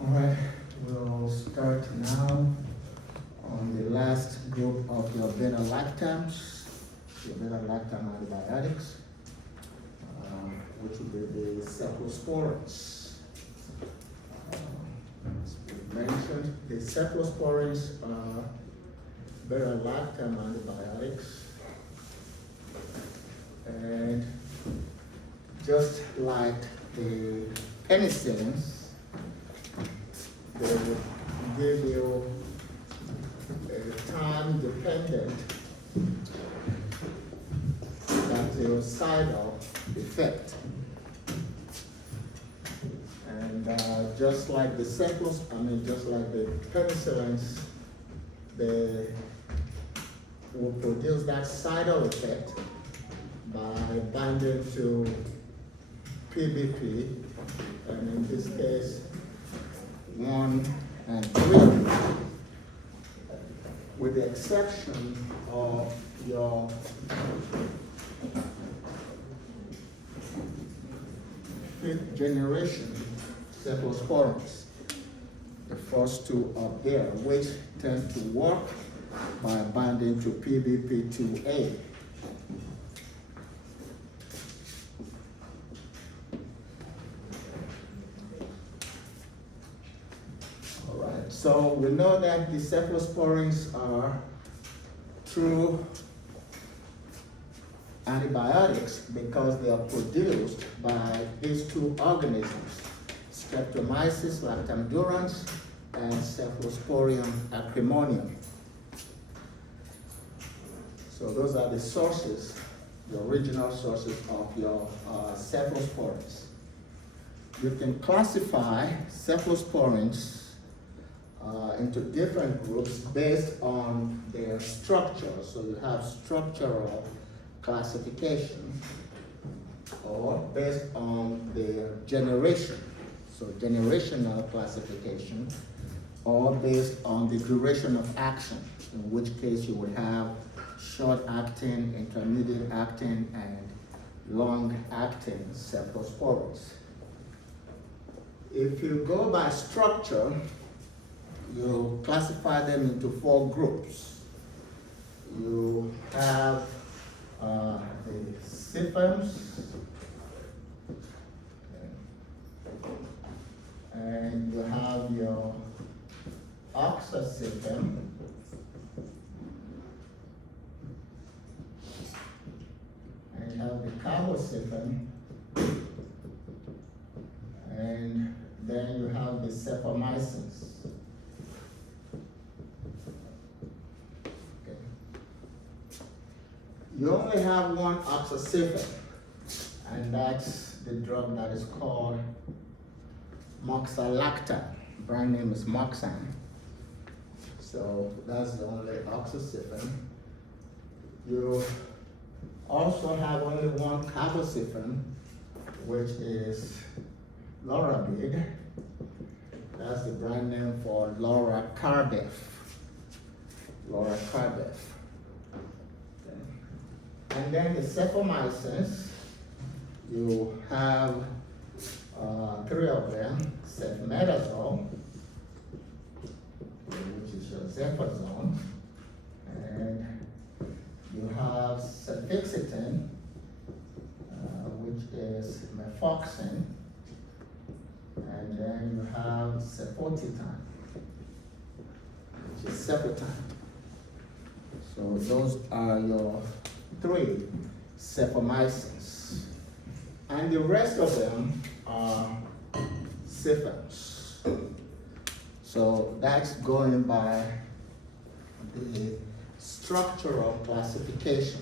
All right, we'll start now on the last group of your beta-lactams, your beta-lactam antibiotics, which will be the cephalosporins. As we mentioned, the cephalosporins are beta-lactam antibiotics, and just like the penicillins, they will give you a time-dependent bactericidal effect. And just like the just like the penicillins, they will produce that cidal effect by binding to PBP, and in this case, 1 and 3, with the exception of your fifth generation cephalosporins. The first two up there, which tend to work by binding to PBP2A. So we know that the cephalosporins are true antibiotics because they are produced by these two organisms, Streptomyces lactamdurans and Cephalosporium acremonium. So those are the sources, the original sources of your cephalosporins. You can classify cephalosporins into different groups based on their structure. So you have structural classification, or based on their generation. So generational classification, or based on the duration of action, in which case you would have short-acting, intermediate-acting, and long-acting cephalosporins. If you go by structure, you classify them into 4 groups. You have the syphons, and you have your oxacyphon, and you have the carbocyphon, and then you have the cephomycins. You only have one oxacyphon, and that's the drug that is called moxalactam. Brand name is Moxan. So that's the only oxacyphon. You also have only one carbocyphon, which is Lorabid. That's the brand name for Loracarbef. Loracarbef. And then the cephomycins, you have 3 of them, cefmedazole, which is your cefazone, and you have cefixitin, which is mefoxin, and then you have cefotitan, which is cefotan. So those are your 3 cephomycins, and the rest of them are syphons. So that's going by the structural classification.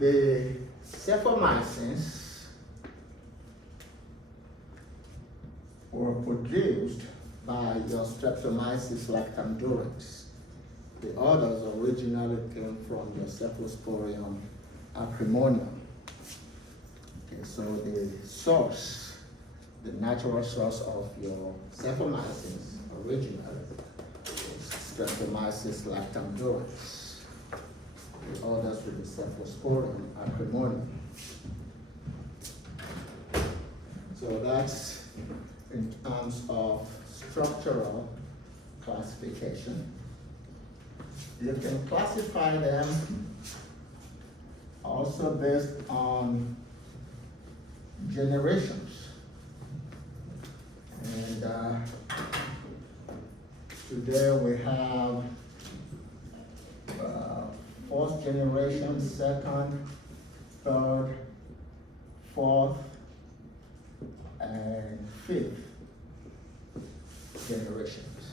The cephomycins were produced by your Streptomyces lactamdurans. The others originally came from your Cephalosporium acremonium. Okay, so the source, the natural source of your cephomycins originally is Streptomyces lactamdurans. The others will be Cephalosporium acremonium. So that's in terms of structural classification. You can classify them also based on generations. And today we have first generation, second, third, fourth, and fifth generations.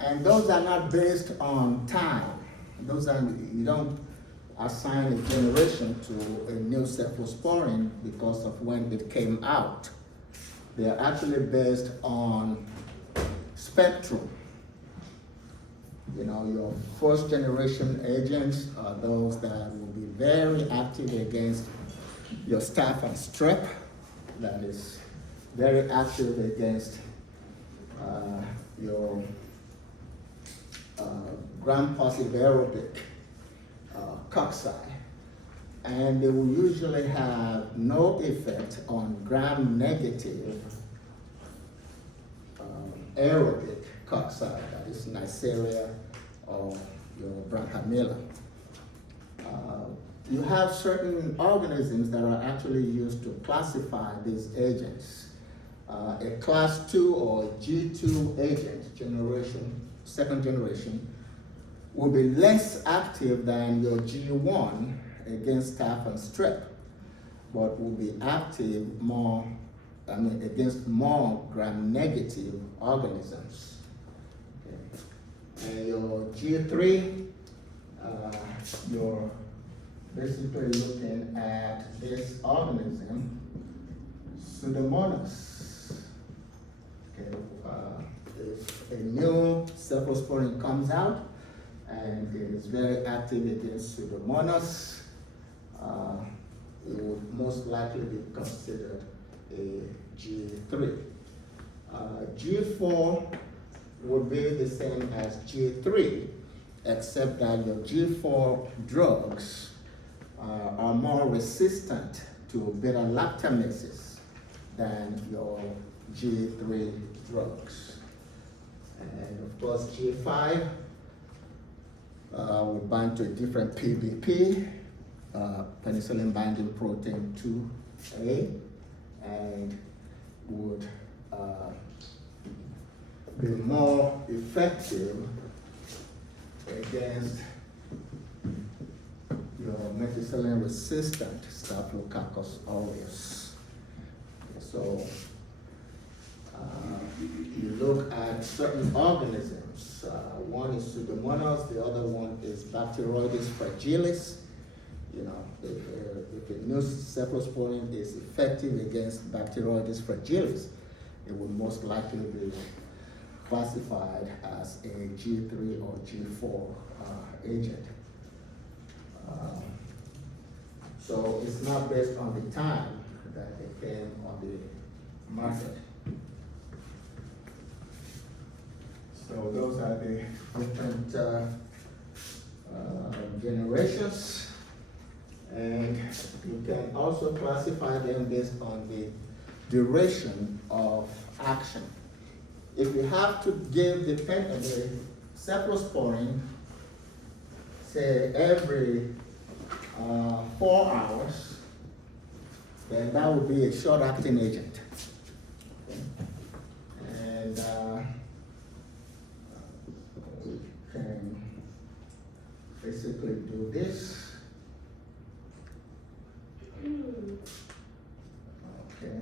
And those are not based on time. Those are, you don't assign a generation to a new cephalosporin because of when it came out. They are actually based on spectrum. You know, your first generation agents are those that will be very active against your staph and strep, that is very active against your gram-positive aerobic cocci, and they will usually have no effect on gram-negative aerobic cocci, that is Neisseria or your Brachymelia. You have certain organisms that are actually used to classify these agents. A class 2 or G2 agent, second generation, will be less active than your G1 against staph and strep, but will be active more, against more gram-negative organisms. Okay. And your G3, you're basically looking at this organism, Pseudomonas. Okay. If a new cephalosporin comes out and it is very active against Pseudomonas, it would most likely be considered a G3. G4 would be the same as G3, except that your G4 drugs are more resistant to beta-lactamases than your G3 drugs. And of course, G5 will bind to a different PBP, penicillin binding protein 2A, and would be more effective against your methicillin resistant Staphylococcus aureus. Okay, so you look at certain organisms. One is Pseudomonas, the other one is Bacteroides fragilis. You know, if a new cephalosporin is effective against Bacteroides fragilis, it would most likely be classified as a G3 or G4 agent. So it's not based on the time that they came on the market. So those are the different generations, and you can also classify them based on the duration of action. If you have to give the cephalosporin, say every 4 hours, then that would be a short-acting agent. Okay. And we can basically do this. Okay.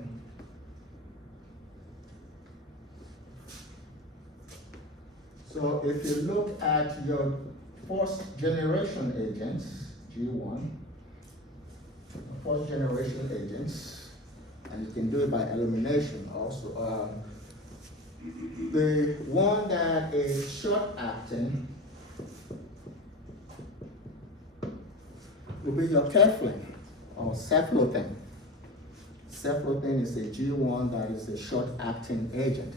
So if you look at your first generation agents, G1, first generation agents, and you can do it by elimination also. The one that is short acting will be your Keflin or Cephalothin. Cephalothin is a G1 that is a short acting agent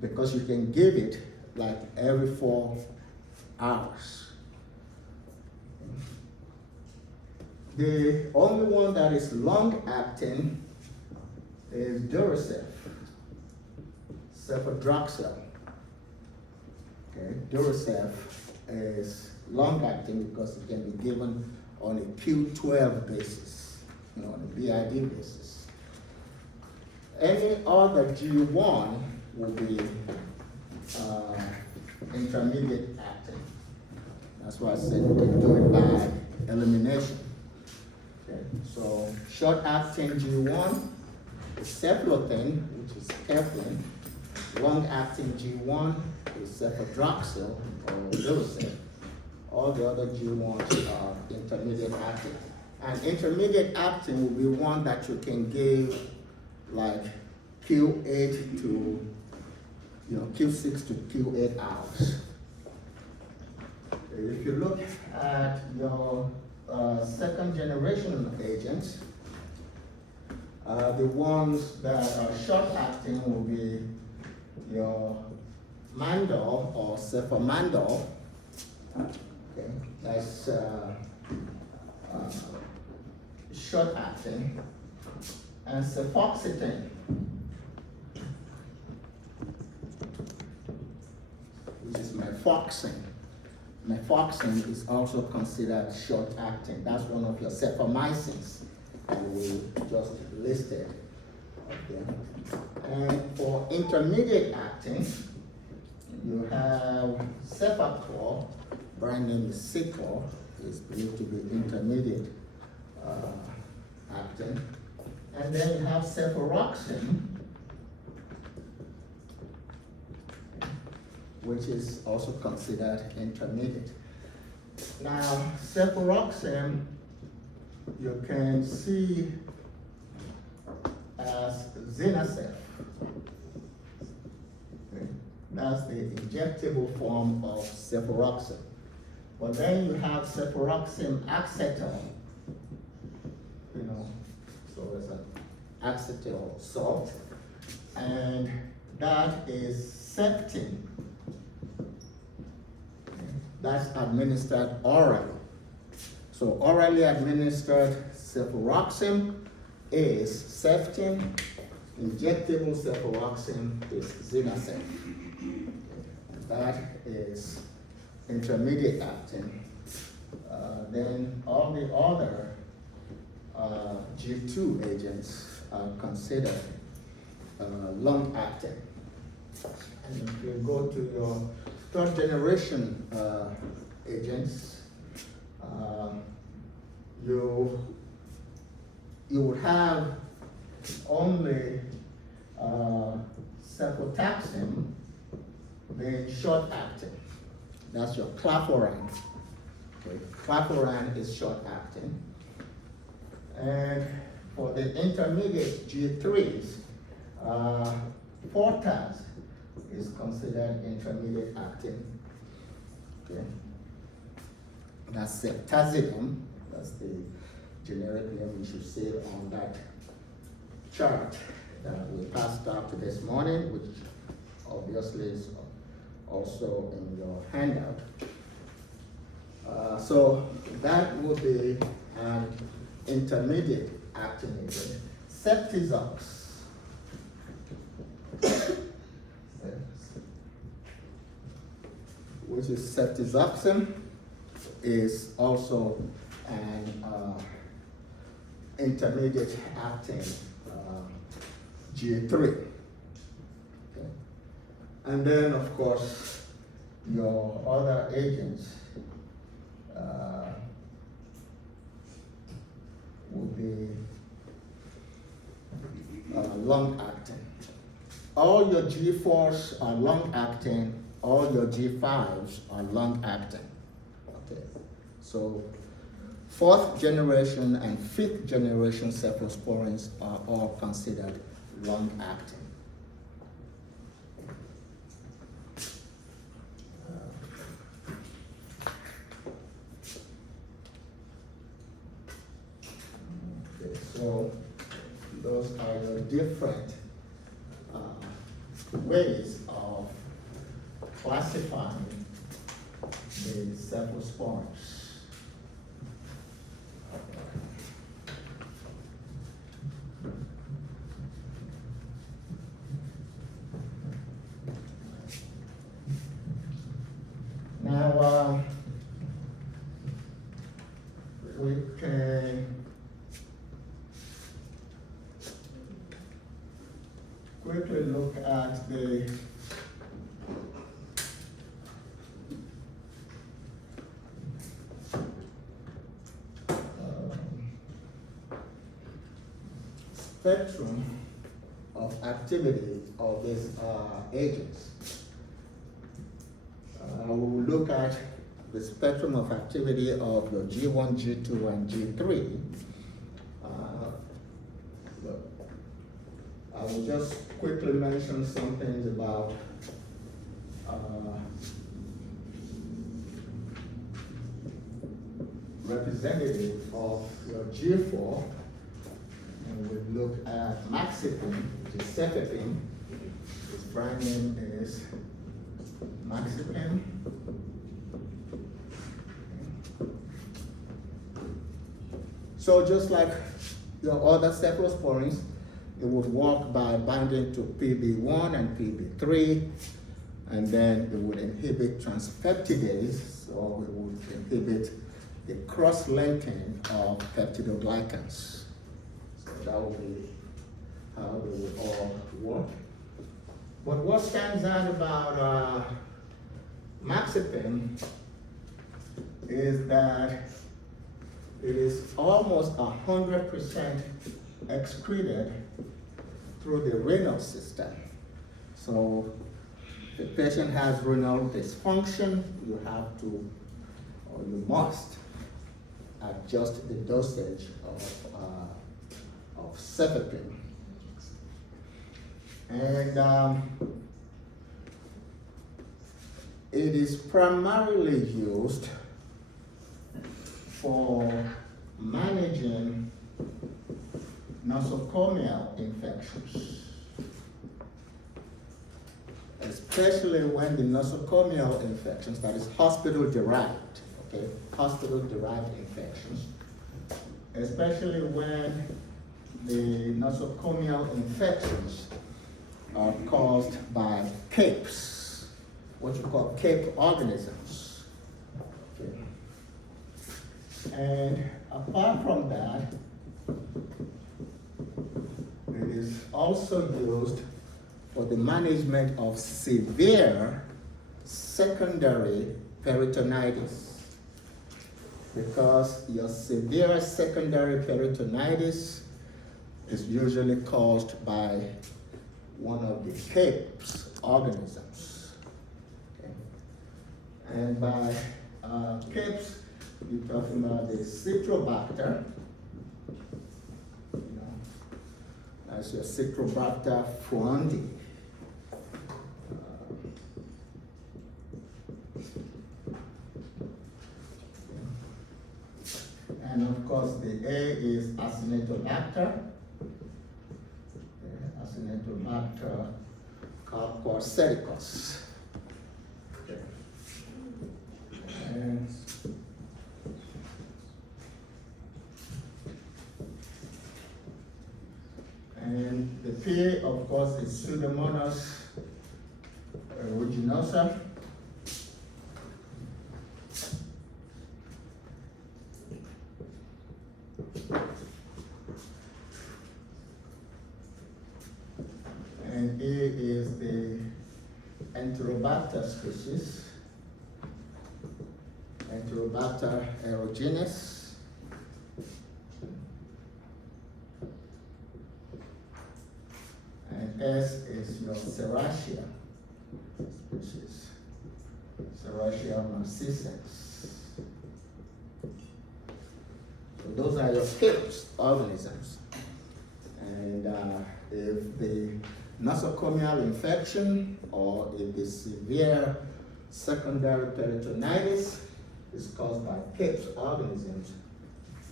because you can give it like every 4 hours. The only one that is long acting is Duracell, cephalexin. Okay, Duracell is long-acting because it can be given on a Q12 basis, on a BID basis. Any other G1 will be intermediate acting. That's why I said we can do it by elimination. Okay, so short-acting G1 is cephalothin, which is Keflin. Long-acting G1 is cephalexin or Duracell. All the other G1s are intermediate acting. And intermediate acting will be one that you can give like Q8 to, Q6 to Q8 hours. If you look at your second generation agents, the ones that are short acting will be your Mandol or Cefamandol. Okay, that's short acting, and cefoxitin, which is methoxin. Methoxin is also considered short acting. That's one of your cefamycins that we just listed. Okay. And for intermediate acting, you have Cefaclor, brand name is Cicor, is believed to be intermediate acting. And then you have cefuroxime, which is also considered intermediate. Now, cefuroxime, you can see as Zinacef. Okay. That's the injectable form of cefuroxime. But then you have cefuroxime acetal, so it's an acetal salt, and that is Septin. That's administered orally. So orally administered cefuroxime is Septin, injectable cefuroxime is Zinacef. That is intermediate acting. Then all the other G2 agents are considered long acting. And if you go to your third generation agents, you would have only cefotaxime being short acting. That's your claforine. Okay. Claforine is short acting. And for the intermediate G3s, Fortas is considered intermediate acting. Okay. That's ceftazidime. That's the generic name you should see on that chart that we passed out this morning, which obviously is also in your handout. So that would be an intermediate acting agent. Ceftizox, which is ceftriaxone, is also an intermediate acting G3. Okay. And then, of course, your other agents will be long acting. All your G4s are long acting, all your G5s are long acting. Okay. So fourth generation and fifth generation cephalosporins are all considered long acting. Okay, so those are your different ways of classifying the cephalosporins. quickly look at the spectrum of activity of these agents. We will look at the spectrum of activity of the G1, G2, and G3. I will just quickly mention some things about representative of your G4. And we look at maxipin, which is cefepime. Its brand name is maxipin. So just like your other cephalosporins, it would work by binding to PB1 and PB3, and then it would inhibit transpeptidase, so it would inhibit the cross-linking of peptidoglycans. So that would be how they would all work. But what stands out about maxipin is that it is almost 100% excreted through the renal system. So if the patient has renal dysfunction, you have to, or you must, adjust the dosage of cefepime. And it is primarily used for managing nosocomial infections, especially when the nosocomial infections, that is hospital-derived, okay, hospital-derived infections, especially when the nosocomial infections are caused by capes, what you call cape organisms. Okay. And apart from that, it is also used for the management of severe secondary peritonitis, because your severe secondary peritonitis is usually caused by one of the capes organisms. Okay. And by capes, you're talking about the Citrobacter. That's your Citrobacter fruandi. And of course, the A is Acinetobacter. Acinetobacter querceticus. Okay. And the P, of course, is Pseudomonas aeruginosa. And E is the Enterobacter species, Enterobacter aeruginus. And S is your Serratia species, Serratia narcissens. So those are your capes organisms. And if the nosocomial infection or if the severe secondary peritonitis is caused by capes organisms,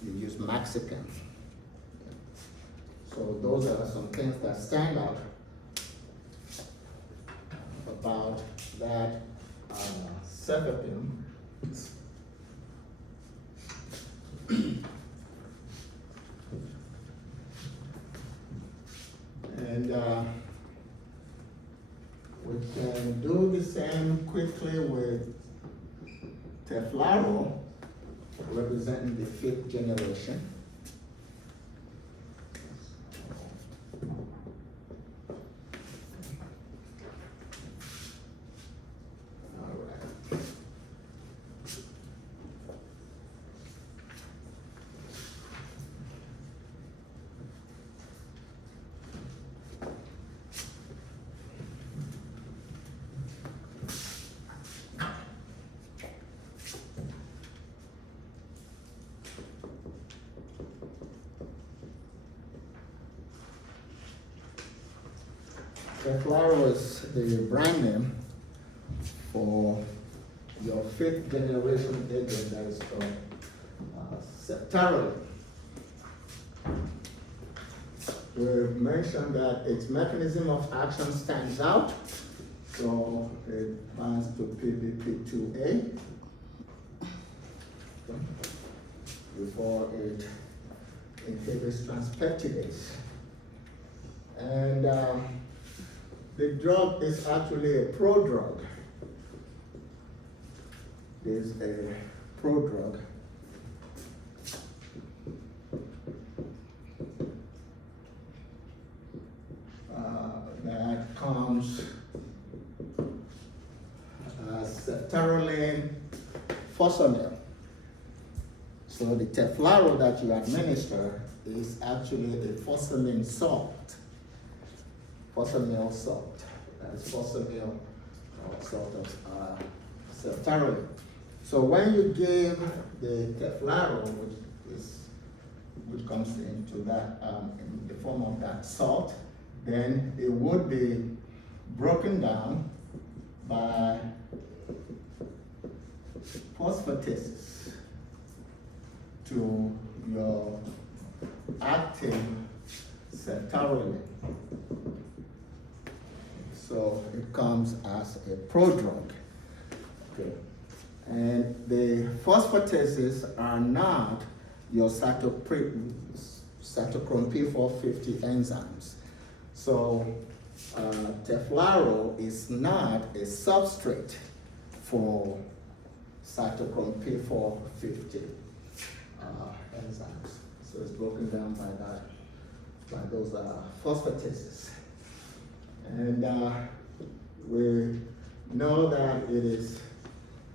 you use maxipin. So those are some things that stand out about that cefepime. And we can do the same quickly with Teflaro, representing the 5th generation. Teflaro is the brand name for your fifth generation agent that is called Septarolin. We mentioned that its mechanism of action stands out, so it binds to PBP2A before it inhibits transpeptidase. And the drug is actually a prodrug. It is a prodrug. That comes Septarolin fosanyl. So the Teflaro that you administer is actually a fosanyl salt. Fosanyl salt. That's fosanyl salt of Septarolin. So when you give the Teflaro, which comes into that in the form of that salt, then it would be broken down by phosphatases to your active Septarolin. So it comes as a prodrug. Okay. And the phosphatases are not your cytochrome P450 enzymes. So Teflaro is not a substrate for cytochrome P450 enzymes. So it's broken down by those phosphatases. And we know that it is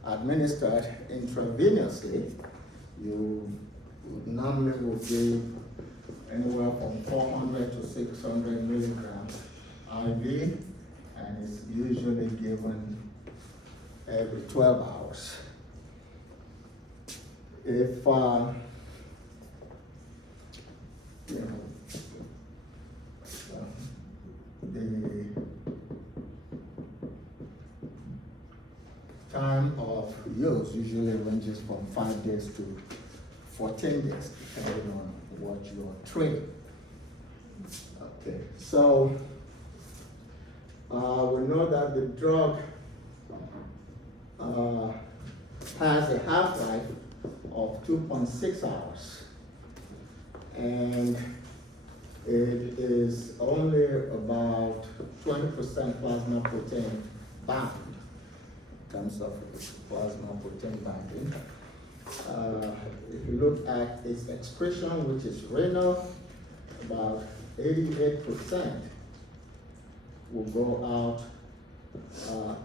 administered intravenously. You normally will give anywhere from 400 to 600 milligrams IV, and it's usually given every 12 hours. If the time of use usually ranges from 5 days to 14 days, depending on what you are treating. Okay, so we know that the drug has a half-life of 2.6 hours, and it is only about 20% plasma protein bound in terms of its plasma protein binding. If you look at its excretion, which is renal, about 88% will go out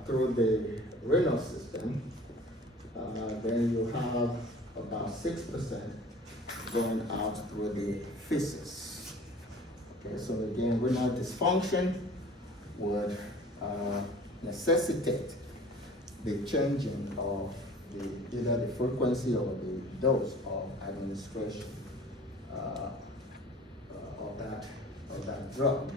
through the renal system. Then you have about 6% going out through the feces. Okay, so again, renal dysfunction would necessitate the changing of either the frequency or the dose of administration of that drug.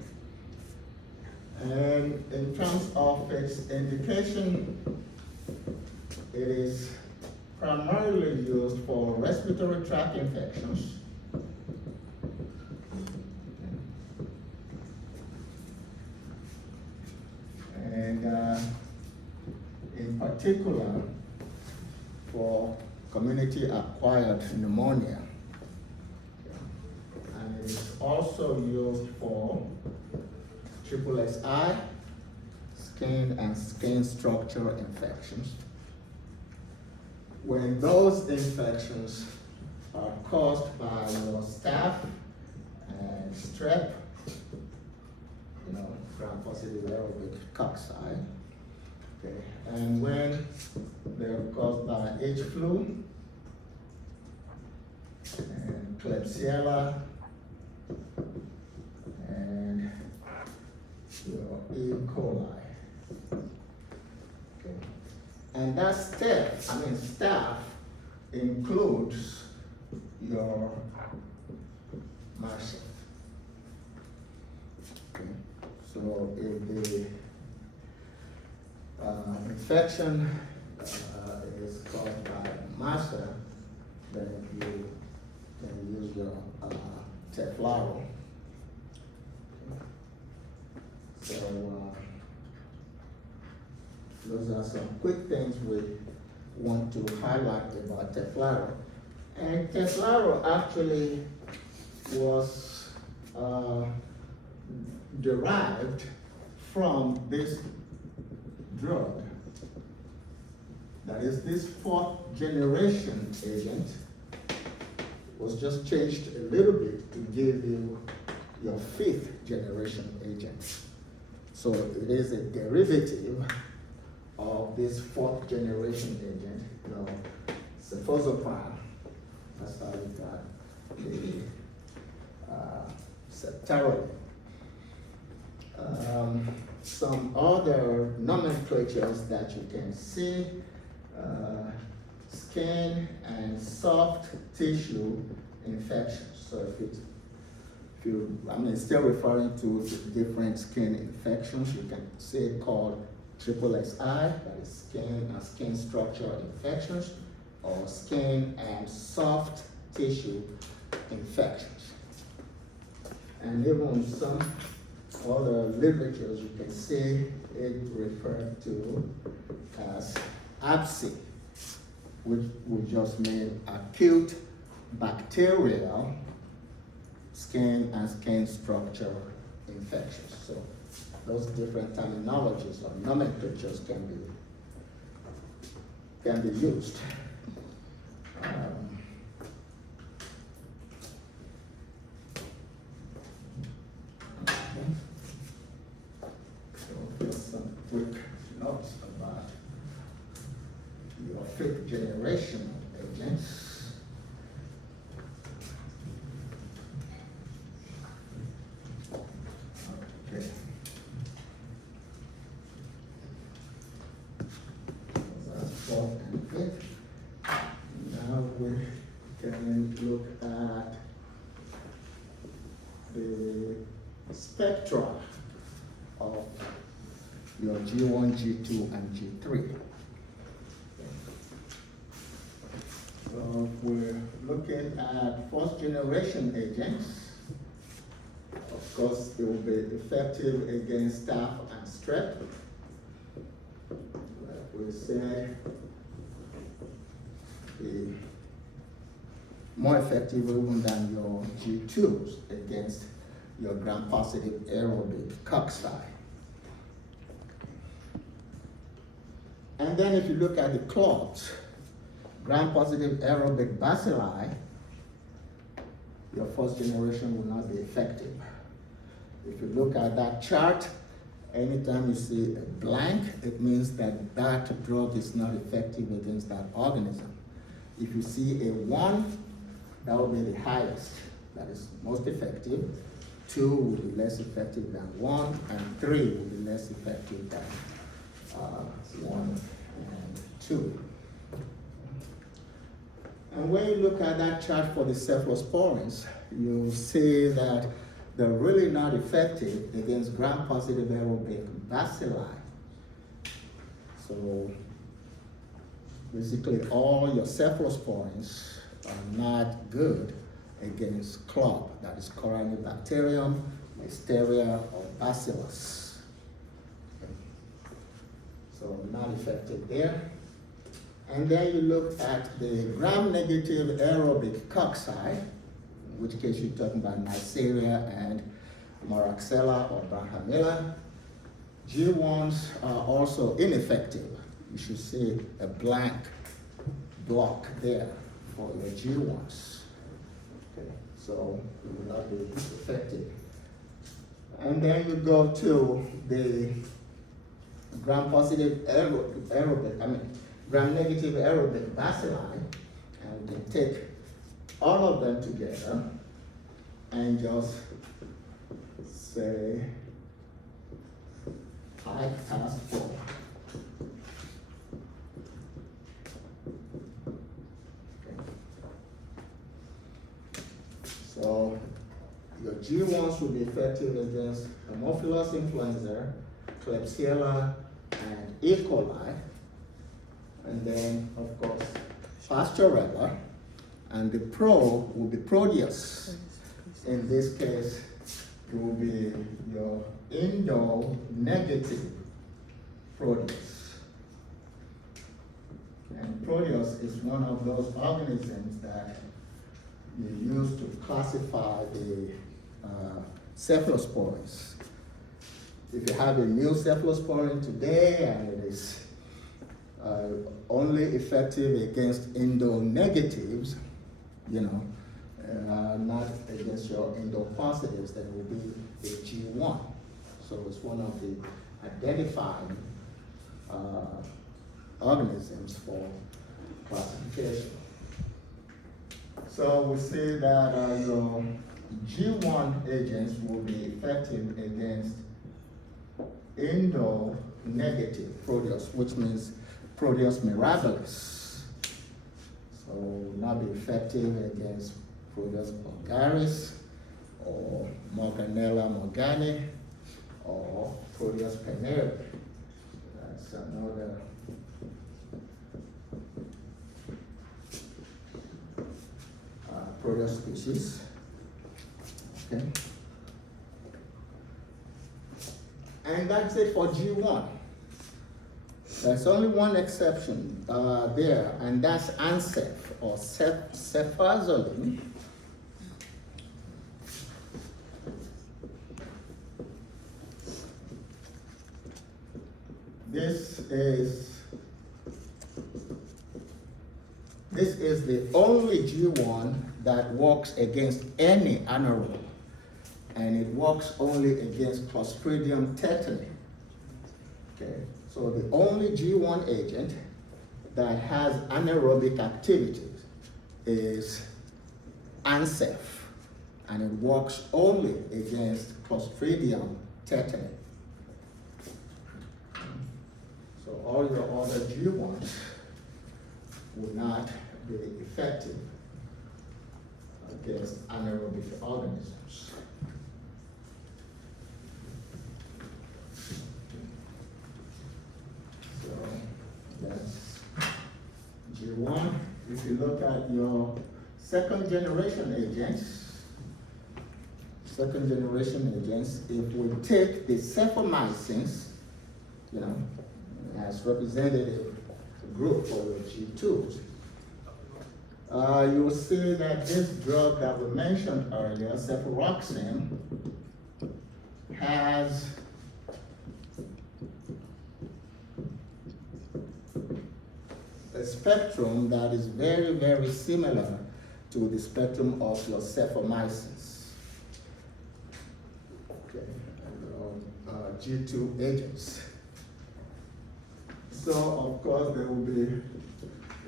And in terms of its indication, it is primarily used for respiratory tract infections, and in particular for community-acquired pneumonia. And it is also used for XXXI, skin and skin structure infections. When those infections are caused by your staph and strep, gram-positive aerobic cocci, okay, and when they're caused by H. flu and Klebsiella and your E. coli. Okay. And that staph includes your MRSA. Okay. So if the infection is caused by MASA, then you can use your Teflaro. So those are some quick things we want to highlight about Teflaro. And Teflaro actually was derived from this drug. That is, this fourth generation agent was just changed a little bit to give you your fifth generation agent. So it is a derivative of this fourth generation agent, you know, cefozoprime. That's how you got the septarolin. Some other nomenclatures that you can see, skin and soft tissue infections. So it's still referring to different skin infections. You can say it called SSI, that is skin and skin structure infections, or skin and soft tissue infections. And even some other literatures, you can see it referred to as ABSI, which would just mean acute bacterial skin and skin structure infections. So those different terminologies or nomenclatures can be used. So just some quick notes about your fifth generation agents. Okay. That's fourth and fifth. Now we can look at the spectra of your G1, G2, and G3. So we're looking at first generation agents. Of course, it will be effective against staph and strep. Like we said, the more effective even than your G2s against your gram-positive aerobic cocci. And then if you look at the clots, gram-positive aerobic bacilli, your first generation will not be effective. If you look at that chart, anytime you see a blank, it means that that drug is not effective against that organism. If you see a 1, that will be the highest, that is most effective. 2 will be less effective than 1, and 3 will be less effective than 1 and 2. And when you look at that chart for the cephalosporins, you see that they're really not effective against gram-positive aerobic bacilli. So basically all your cephalosporins are not good against CLOP, that is Corynebacterium, Listeria, or Bacillus. Okay. So not effective there. And then you look at the gram-negative aerobic cocci, in which case you're talking about Neisseria and Moraxella or Barhamella. G1s are also ineffective. You should see a blank block there for your G1s. Okay, so it will not be effective. And then you go to the gram-positive gram-negative aerobic bacilli, and we can take all of them together and just say I task 4. So your G1s will be effective against Haemophilus influenza, Klebsiella, and E. coli. And then, of course, Pastorella. And the pro will be Proteus. In this case, it will be your Indo-negative Proteus. And Proteus is one of those organisms that you use to classify the cephalosporins. If you have a new cephalosporin today and it is only effective against Indo-negatives, not against your Indo-positives, then it will be a G1. So it's one of the identifying organisms for classification. So we see that your G1 agents will be effective against Indo-negative Proteus, which means Proteus mirabilis. So will not be effective against Proteus vulgaris or Morganella morgani or Proteus peneri. That's another Proteus species. Okay. And that's it for G1. There's only one exception there, and that's ANSEF, or cefazolin. This is the only G1 that works against any anaerobe, and it works only against Clostridium tetani. Okay, so the only G1 agent that has anaerobic activity is ANSEF, and it works only against Clostridium tetani. So all your other G1s will not be effective against anaerobic organisms. So that's G1. If you look at your second generation agents, if we take the cephamycins, as representative group for your G2s, you will see that this drug that we mentioned earlier, cefuroxime, has a spectrum that is very, very similar to the spectrum of your cephamycins. Okay, and G2 agents. So, of course, they will be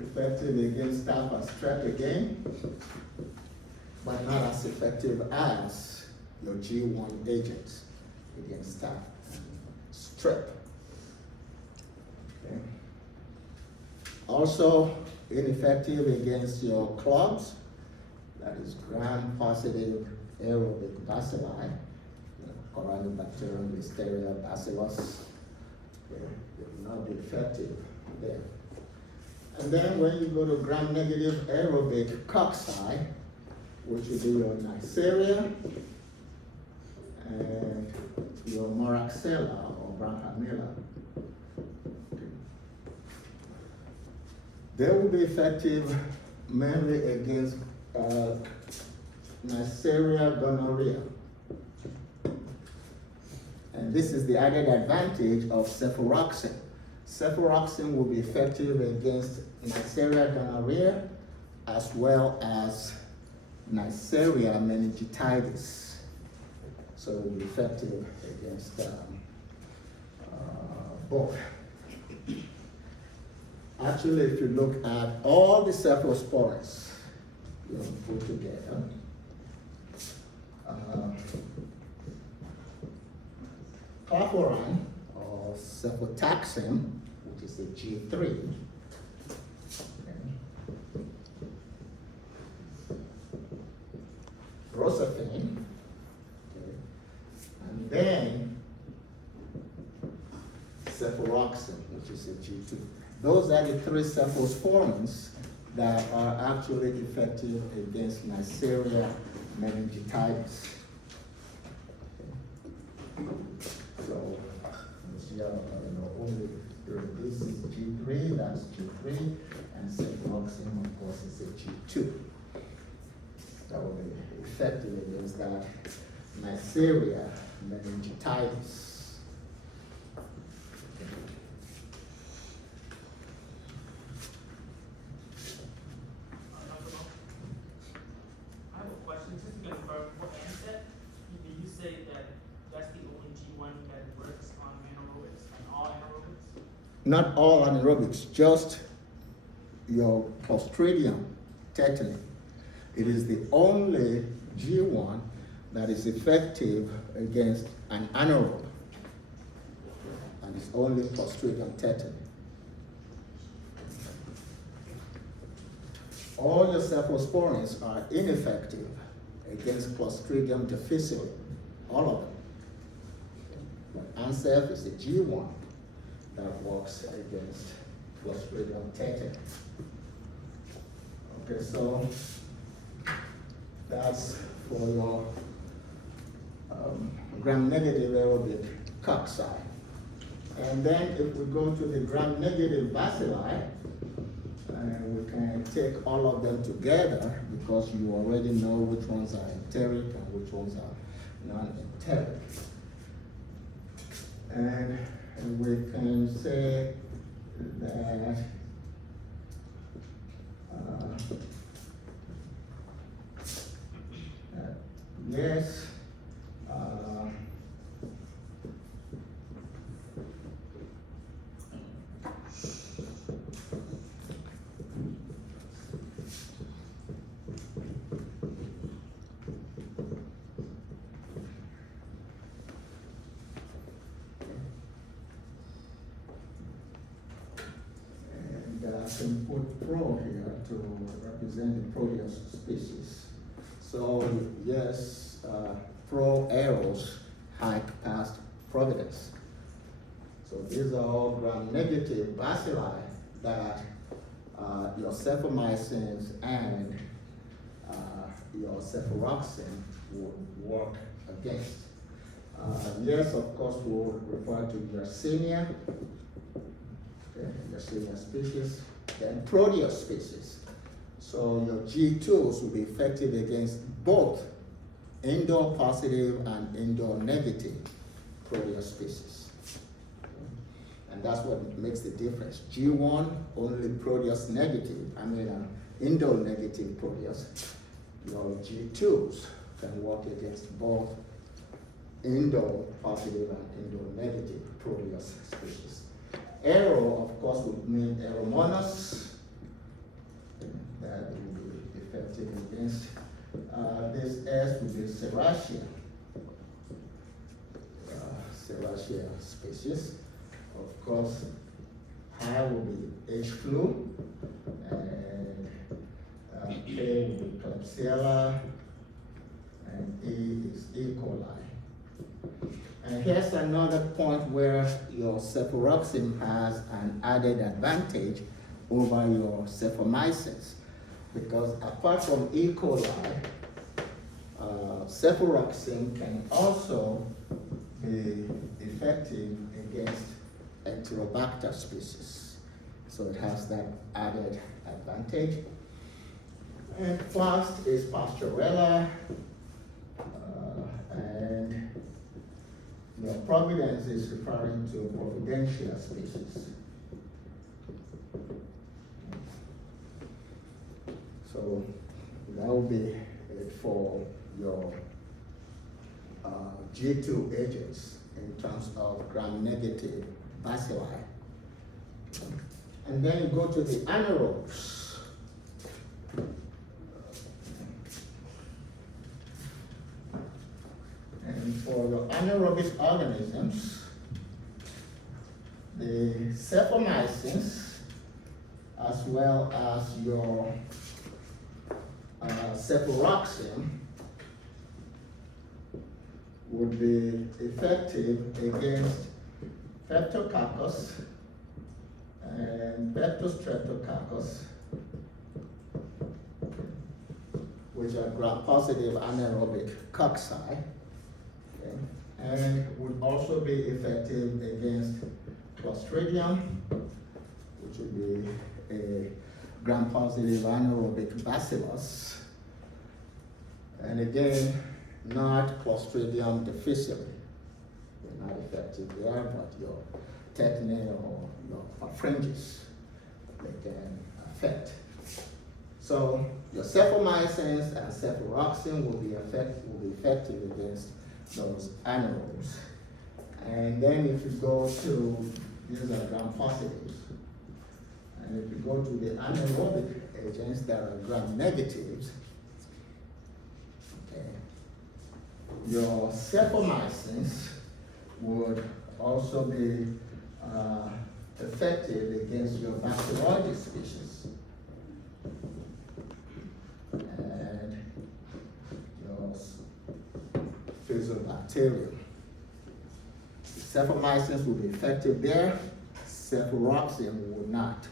effective against staph and strep again, but not as effective as your G1 agents against staph and strep. Okay. Also ineffective against your clubs, that is gram-positive aerobic bacilli, Corynebacterium, Listeria, Bacillus. Okay. It will not be effective there. And then when you go to gram-negative aerobic cocci, which will be your Neisseria and your Moraxella or Branhamilla, they will be effective mainly against Neisseria gonorrhea. And this is the added advantage of cefuroxime. Cefuroxime will be effective against Neisseria gonorrhea as well as Neisseria meningitidis. So it will be effective against both. Actually, if you look at all the cephalosporins put together, clavorine or cefotaxime, which is a G3, rosaphane, and then cefuroxime, which is a G2. Those are the three cephalosporins that are actually effective against Neisseria meningitis. So, only this is G3, that's G3, and cefuroxime, of course, is a G2. That will be effective against that Neisseria meningitis. I have a question, just to confirm, for Ansett, did you say that that's the only G1 that works on anaerobics and all anaerobics? Not all anaerobics, just your Clostridium tetani. It is the only G1 that is effective against an anaerobe, and it's only Clostridium tetani. All your cephalosporins are ineffective against Clostridium difficile, all of them. But Ansett is a G1 that works against Clostridium tetani. Okay, so that's for your gram-negative aerobic cocci. And then if we go to the gram-negative bacilli, we can take all of them together because you already know which ones are enteric and which ones are non-enteric. And we can say that yes, I can put pro here to represent the Proteus species. So yes, pro arrows hike past Providence. So these are all gram-negative bacilli that your cephomycins and your cefuroxime would work against. Yes, of course, we'll refer to Yersinia, okay, Yersinia species, then Proteus species. So your G2s will be effective against both indole positive and indole negative Proteus species. And that's what makes the difference. G1, only Proteus negative, indole negative Proteus. Your G2s can work against both indole positive and indole negative Proteus species. Aero, of course, would mean Aeromonas, that will be effective against. This S would be Serratia, Serratia species. Of course, high will be H. flu, and K will be Klebsiella, and E is E. coli. And here's another point where your cefuroxime has an added advantage over your cephomycins, because apart from E. coli, cefuroxime can also be effective against Enterobacter species. So it has that added advantage. And last is Pastorella, and your Providence is referring to Providentia species. So that will be it for your G2 agents in terms of gram-negative bacilli. And then you go to the anaerobes. And for your anaerobic organisms, the cephomycins, as well as your cefuroxime, would be effective against Streptococcus and Streptococcus, which are gram-positive anaerobic cocci, okay, and would also be effective against Clostridium, which would be a gram-positive anaerobic bacillus, and again, not Clostridium difficile. They're not effective there, but your tetany or your pharynges, they can affect. So your cephalomycins and cefuroxime will be effective against those anaerobes. And then if you go to, these are gram-positives, and if you go to the anaerobic agents that are gram-negatives, okay, your cephalomycins would also be effective against your Bacteroides species and your Fusobacterium. Cephalomycins will be effective there, cefuroxime would not.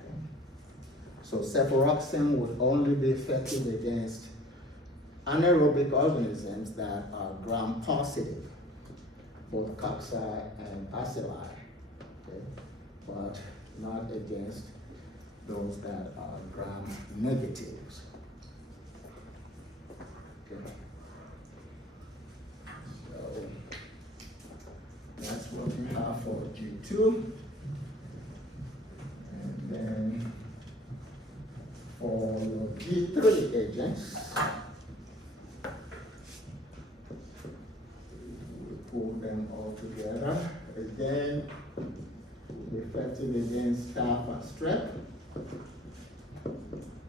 Okay. So cefuroxime would only be effective against anaerobic organisms that are gram-positive, both cocci and bacilli, okay, but not against those that are gram-negatives. Okay. So that's what we have for G2. And then for your G3 agents, pull them all together. Again, effective against staph and strep.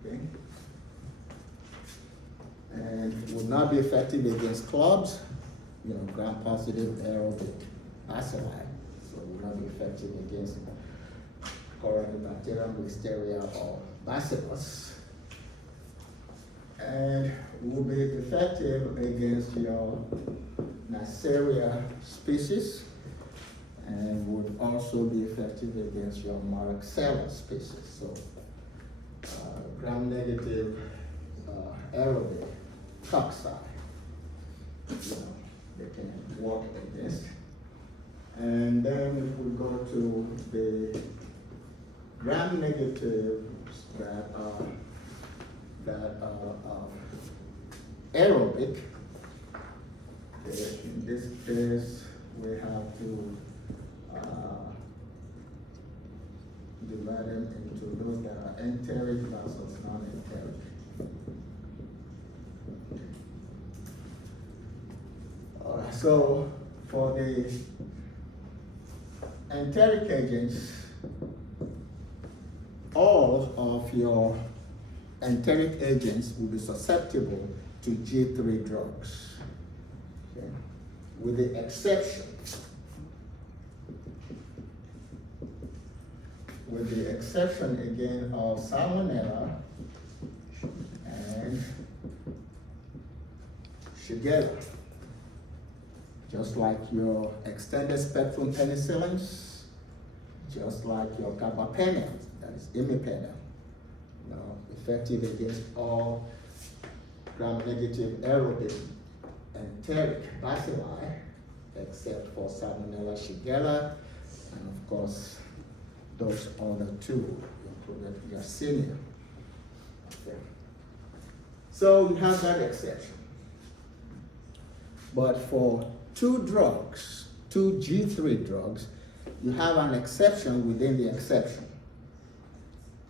Okay. And would not be effective against clubs, gram-positive aerobic bacilli. So would not be effective against Corynebacterium, Listeria, or Bacillus. And will be effective against your Neisseria species, and would also be effective against your Moraxella species. So gram-negative aerobic cocci, they can work against. And then if we go to the gram-negatives that are aerobic, in this case, we have to divide them into those that are enteric versus non-enteric. So for the enteric agents, all of your enteric agents will be susceptible to G3 drugs, okay? With the exception again of Salmonella and Shigella. Just like your extended spectrum penicillins, just like your carbapenem, that is imipenem, effective against all gram-negative aerobic enteric bacilli, except for Salmonella, Shigella, and of course, those other two, included Yersinia. Okay. So we have that exception. But for two drugs, two G3 drugs, you have an exception within the exception.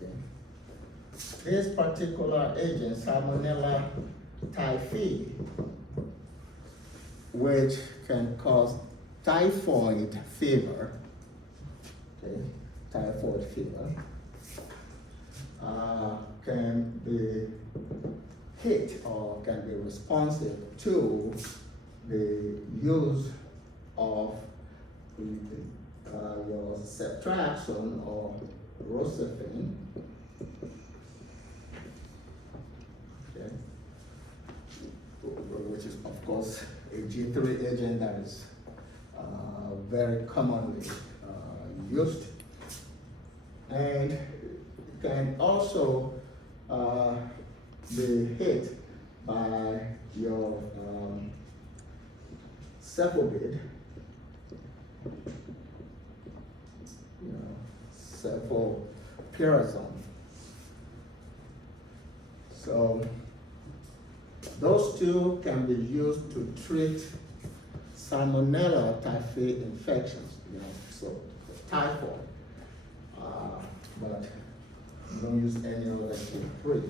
Okay. This particular agent, Salmonella typhi, which can cause typhoid fever, okay, typhoid fever, can be hit or can be responsive to the use of your ceftriaxone or rocephin, okay, which is of course a G3 agent that is very commonly used. And can also be hit by your cephalbid, cephalopirazone. So those two can be used to treat Salmonella typhi infections, so typhoid. But you don't use any other three.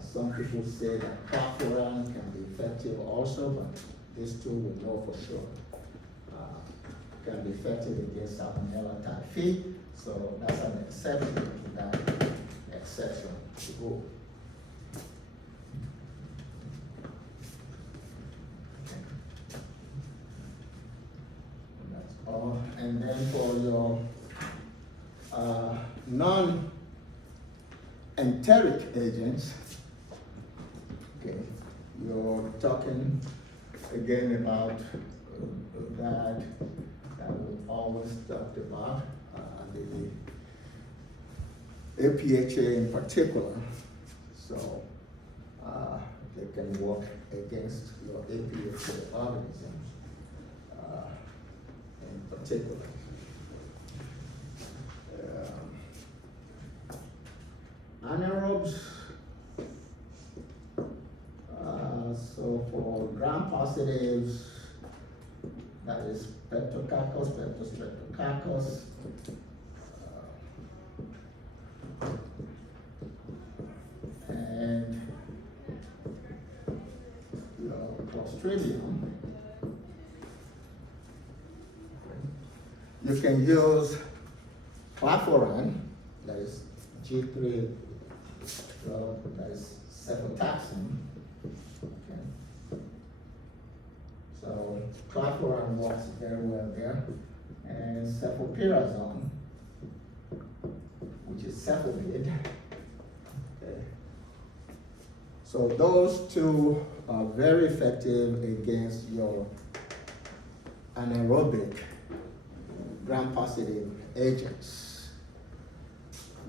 Some people say that chlorpherin can be effective also, but these two we know for sure can be effective against Salmonella typhi. So that's an exception to that exception rule. That's all. And then for your non-enteric agents, okay, you're talking again about that we always talked about, the APHA in particular. So they can work against your APHA organisms in particular. Anaerobes, so for gram-positives, that is Streptococcus, Streptococcus, and your Clostridium. You can use chlorpherin, that is G3, that is cefotaxime. Okay. So chlorpherin works very well there, and cephalopirazone, which is cephalbid. Okay. So those two are very effective against your anaerobic gram-positive agents.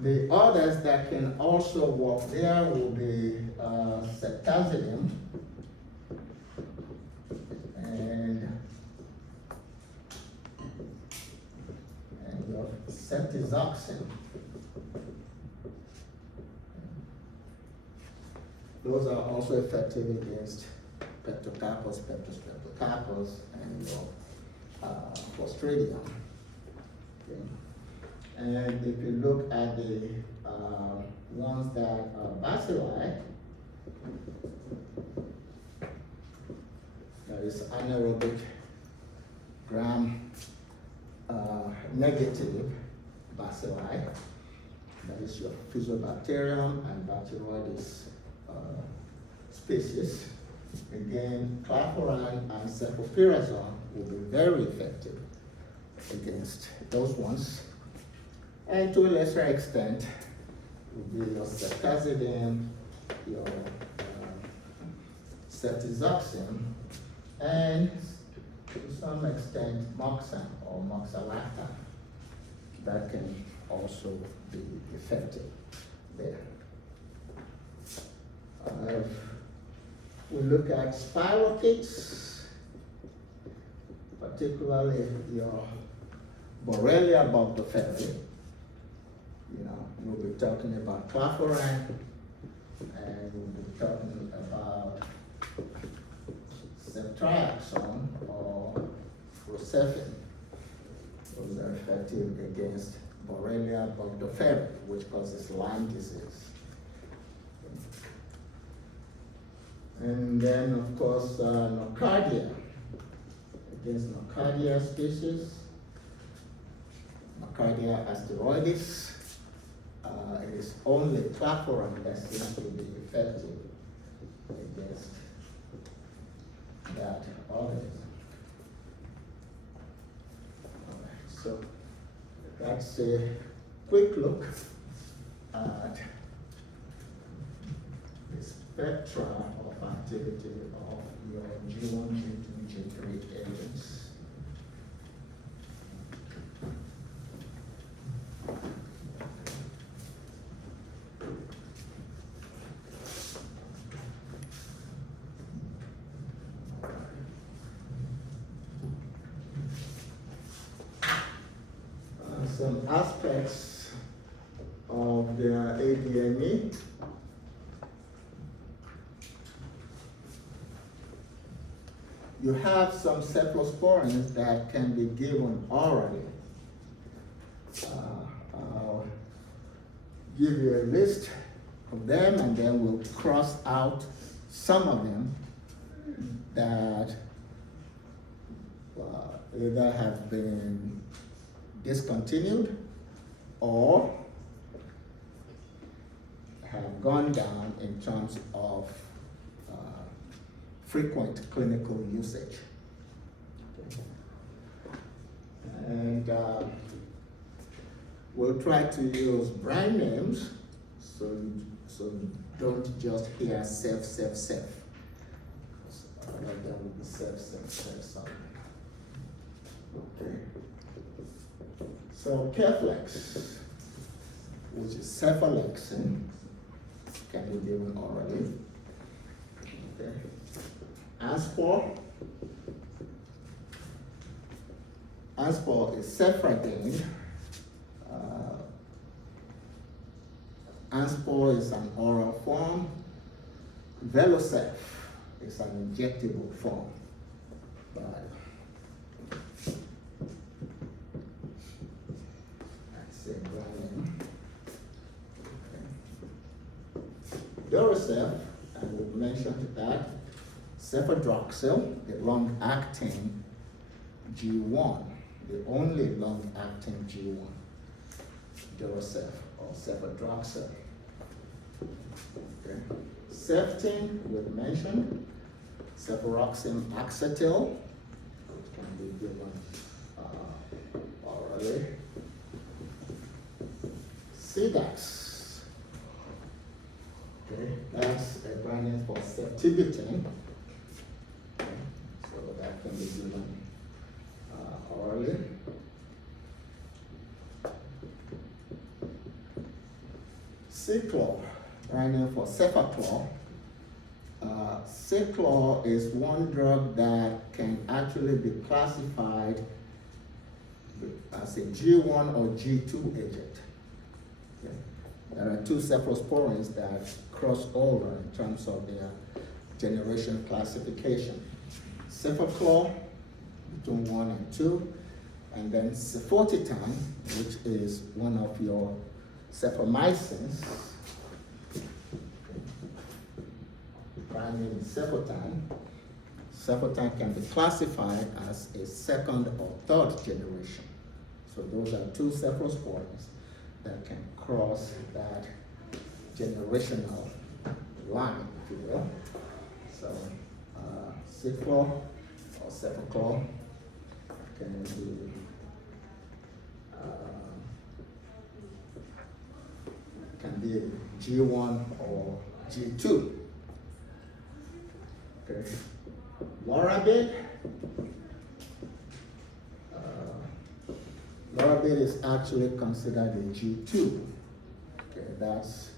The others that can also work there will be ceftazidime and your ceftriaxone. Those are also effective against Streptococcus, Streptococcus, and your Clostridium. Okay. And if you look at the ones that are bacilli, that is anaerobic gram negative bacilli, that is your Fusobacterium and Bacteroides species. Again, chlorpherin and cephalopirazone will be very effective against those ones. And to a lesser extent, will be your ceftazidime, your ceftriaxone, and to some extent moxan or moxalactam. That can also be effective there. We look at spirochetes, particularly your Borrelia burgdorferi. We'll be talking about chlorpherin, and we'll be talking about ceftriaxone or fluoxetine. Those are effective against Borrelia burgdorferi, which causes Lyme disease. And then, of course, Nocardia, against Nocardia species, Nocardia asteroides. It is only chlorpherin that seems to be effective against that organism. All right, so that's a quick look at the spectra of activity of your G1, G2, G3 agents. some aspects of their ADME. You have some cephalosporins that can be given orally. I'll give you a list of them, and then we'll cross out some of them that either have been discontinued or have gone down in terms of frequent clinical usage. Okay. And we'll try to use brand names, so don't just hear Ceph. That would be Ceph, sorry. Okay. So Keflex, which is cephalexin, can be given orally. Okay. Aspor is cephradine. Aspor is an oral form. Velocep is an injectable form. That's it, brand name. Duracell, and we've mentioned that. Cephadroxil, the long-acting G1, the only long-acting G1, Duracell or cephadroxil. Okay. Ceftin, we've mentioned. Cefuroxime acetyl, which can be given orally. Cedax, okay, that's a brand name for ceftibuten. So that can be given orally. Ciclor, brand name for Cefaclor. Ciclor is one drug that can actually be classified as a G1 or G2 agent. Okay. There are two cephalosporins that cross over in terms of their generation classification. Cefaclor, between 1 and 2, and then cefotitan, which is one of your cephomycins. Brand name is cefotan. Cefotan can be classified as a second or third generation. So those are two cephalosporins that can cross that generational line, if you will. So Ciclor or Cefaclor can be G1 or G2. Okay. Lorabid. Lorabid is actually considered a G2. Okay, that's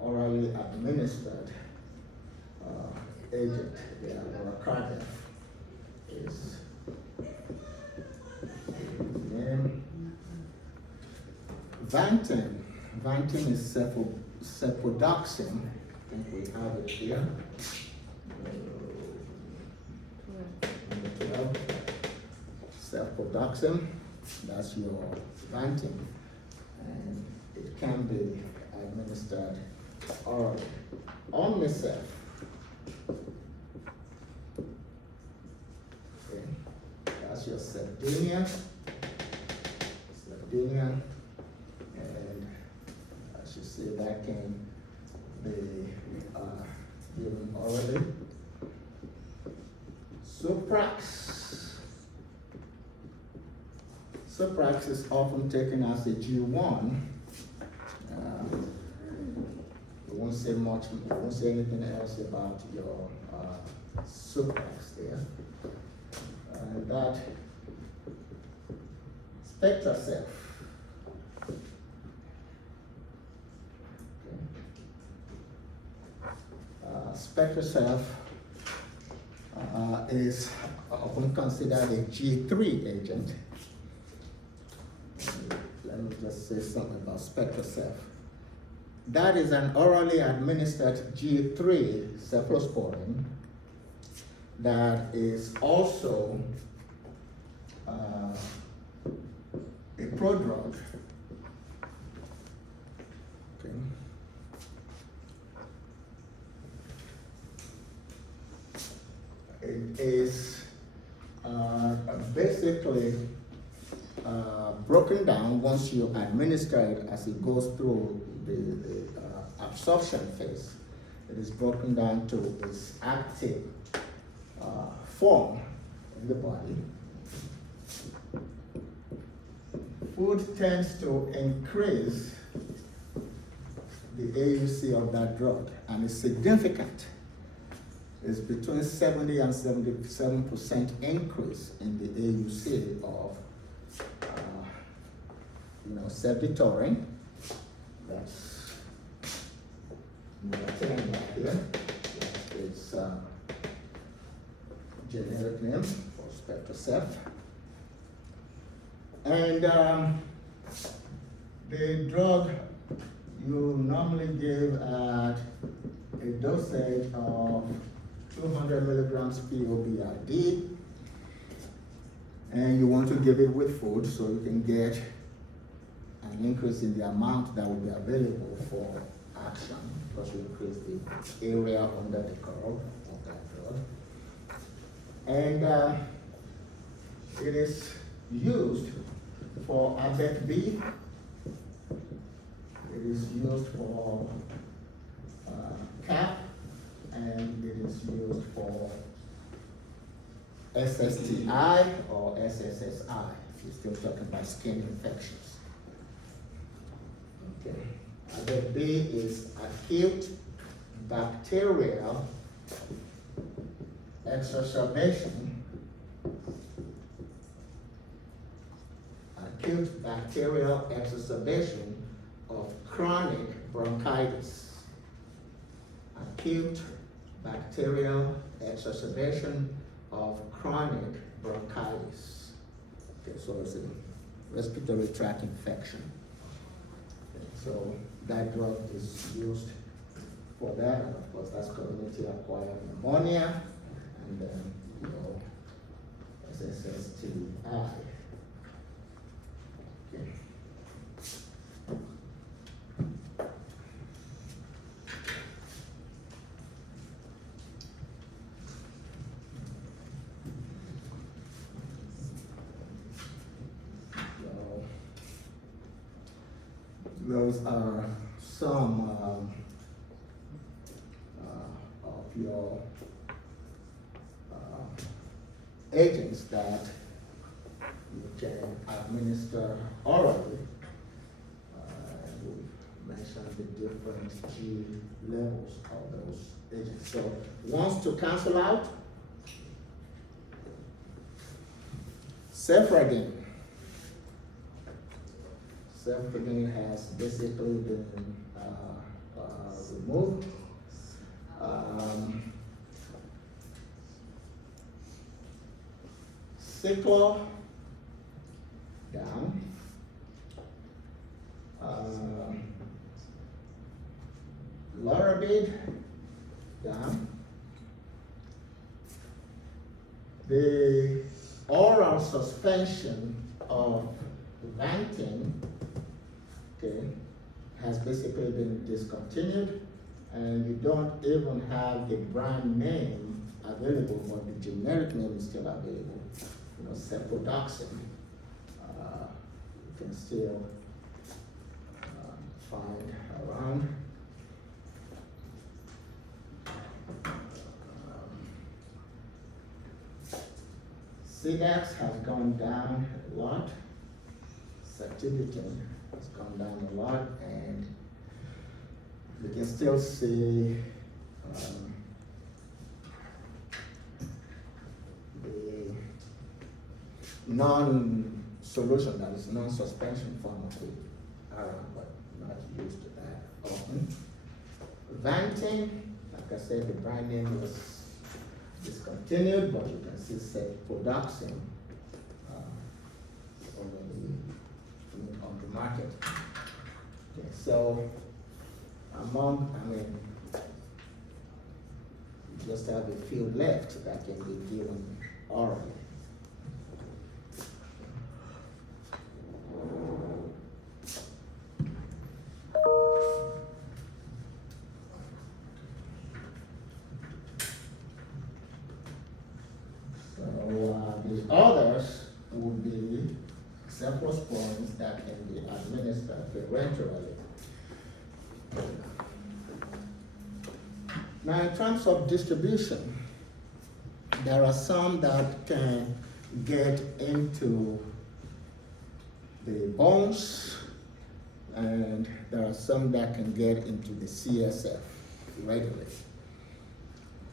orally administered agent. The loracardiff is his name. Vantin is cefodoxime. I think we have it here. Number 12. Cefodoxime, that's your Vantin. And it can be administered orally. Omnicef. Okay. That's your Septinia. And as you see, that can be given orally. Suprax. Suprax is often taken as a G1. We won't say much, we won't say anything else about your Suprax there. That SpectraCef. SpectraCef is often considered a G3 agent. Let me just say something about Spectracef. That is an orally administered G3 cephalosporin that is also a prodrug. Okay. It is basically broken down once you administer it as it goes through the absorption phase. It is broken down to its active form in the body. Food tends to increase the AUC of that drug, and it's significant. It's between 70 and 77% increase in the AUC of Cevitorin. That's nothing right here. It's generic name for Spectracef. And the drug you normally give at a dosage of 200 milligrams POBID, and you want to give it with food so you can get an increase in the amount that will be available for action, because you increase the area under the curve of that drug. And it is used for ABET B. It is used for CAP, and it is used for SSTI or SSSI, if you're still talking about skin infections. Okay. ABET B is acute bacterial exacerbation. Acute bacterial exacerbation of chronic bronchitis. Acute bacterial exacerbation of chronic bronchitis. Okay, so it's a respiratory tract infection. Okay, so that drug is used for that, and of course that's community acquired pneumonia, and then SSSTI. Okay. Those are some of your agents that you can administer orally. We mentioned the different G levels of those agents. So once to cancel out, Cefradine. Cefradine has basically been removed. Ciclo, down. Lorabid, down. The oral suspension of Vantin, okay, has basically been discontinued, and you don't even have the brand name available, but the generic name is still available. Cefodoxin, you can still find around. CDAX has gone down a lot. Certificate has gone down a lot, and you can still see the non-solution, that is non-suspension form of it around, but not used that often. Vantin, like I said, the brand name was discontinued, but you can see cefodoxime already on the market. Okay, so you just have a few left that can be given orally. So the others would be cephalosporins that can be administered parenterally. Now, in terms of distribution, there are some that can get into the bones, and there are some that can get into the CSF readily.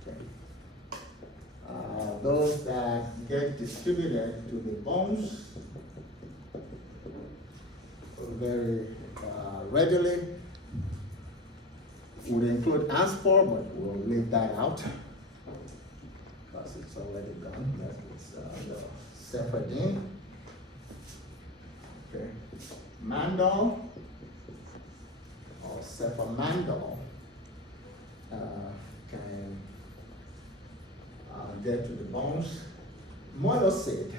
Okay. Those that get distributed to the bones very readily would include Aspor, but we'll leave that out because it's already done. That's the Cephadine. Okay. Mandol or Cephomandol can get to the bones. Monosid,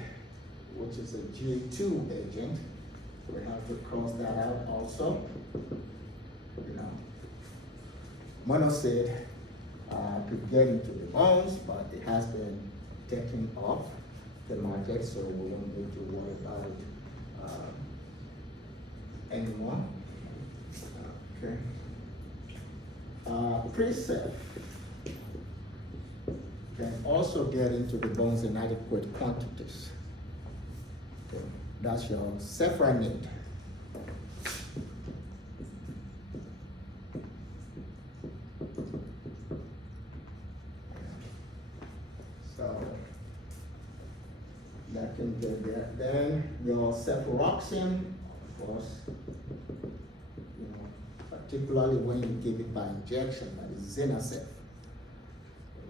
which is a G2 agent, we have to cross that out also. Monosid could get into the bones, but it has been taken off the market, so we don't need to worry about it anymore. Okay. Precep can also get into the bones in adequate quantities. Okay. That's your Cephranid. So that can get there. Then your cefuroxime, of course, particularly when you give it by injection, that is Zinacef,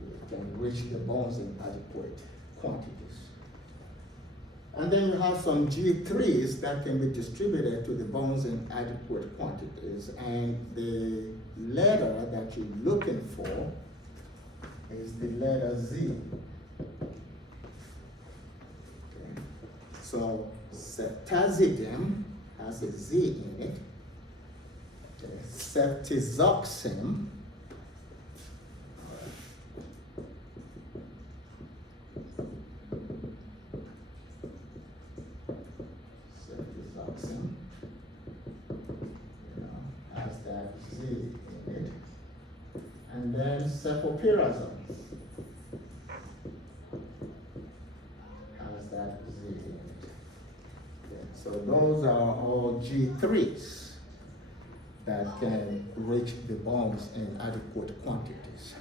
it can reach the bones in adequate quantities. And then you have some G3s that can be distributed to the bones in adequate quantities. And the letter that you're looking for is the letter Z. Okay. So ceftazidime has a Z in it. Okay. Ceftriaxone, has that Z in it. And then cefpoperazone has that Z in it. Okay. So those are all G3s that can reach the bones in adequate quantities.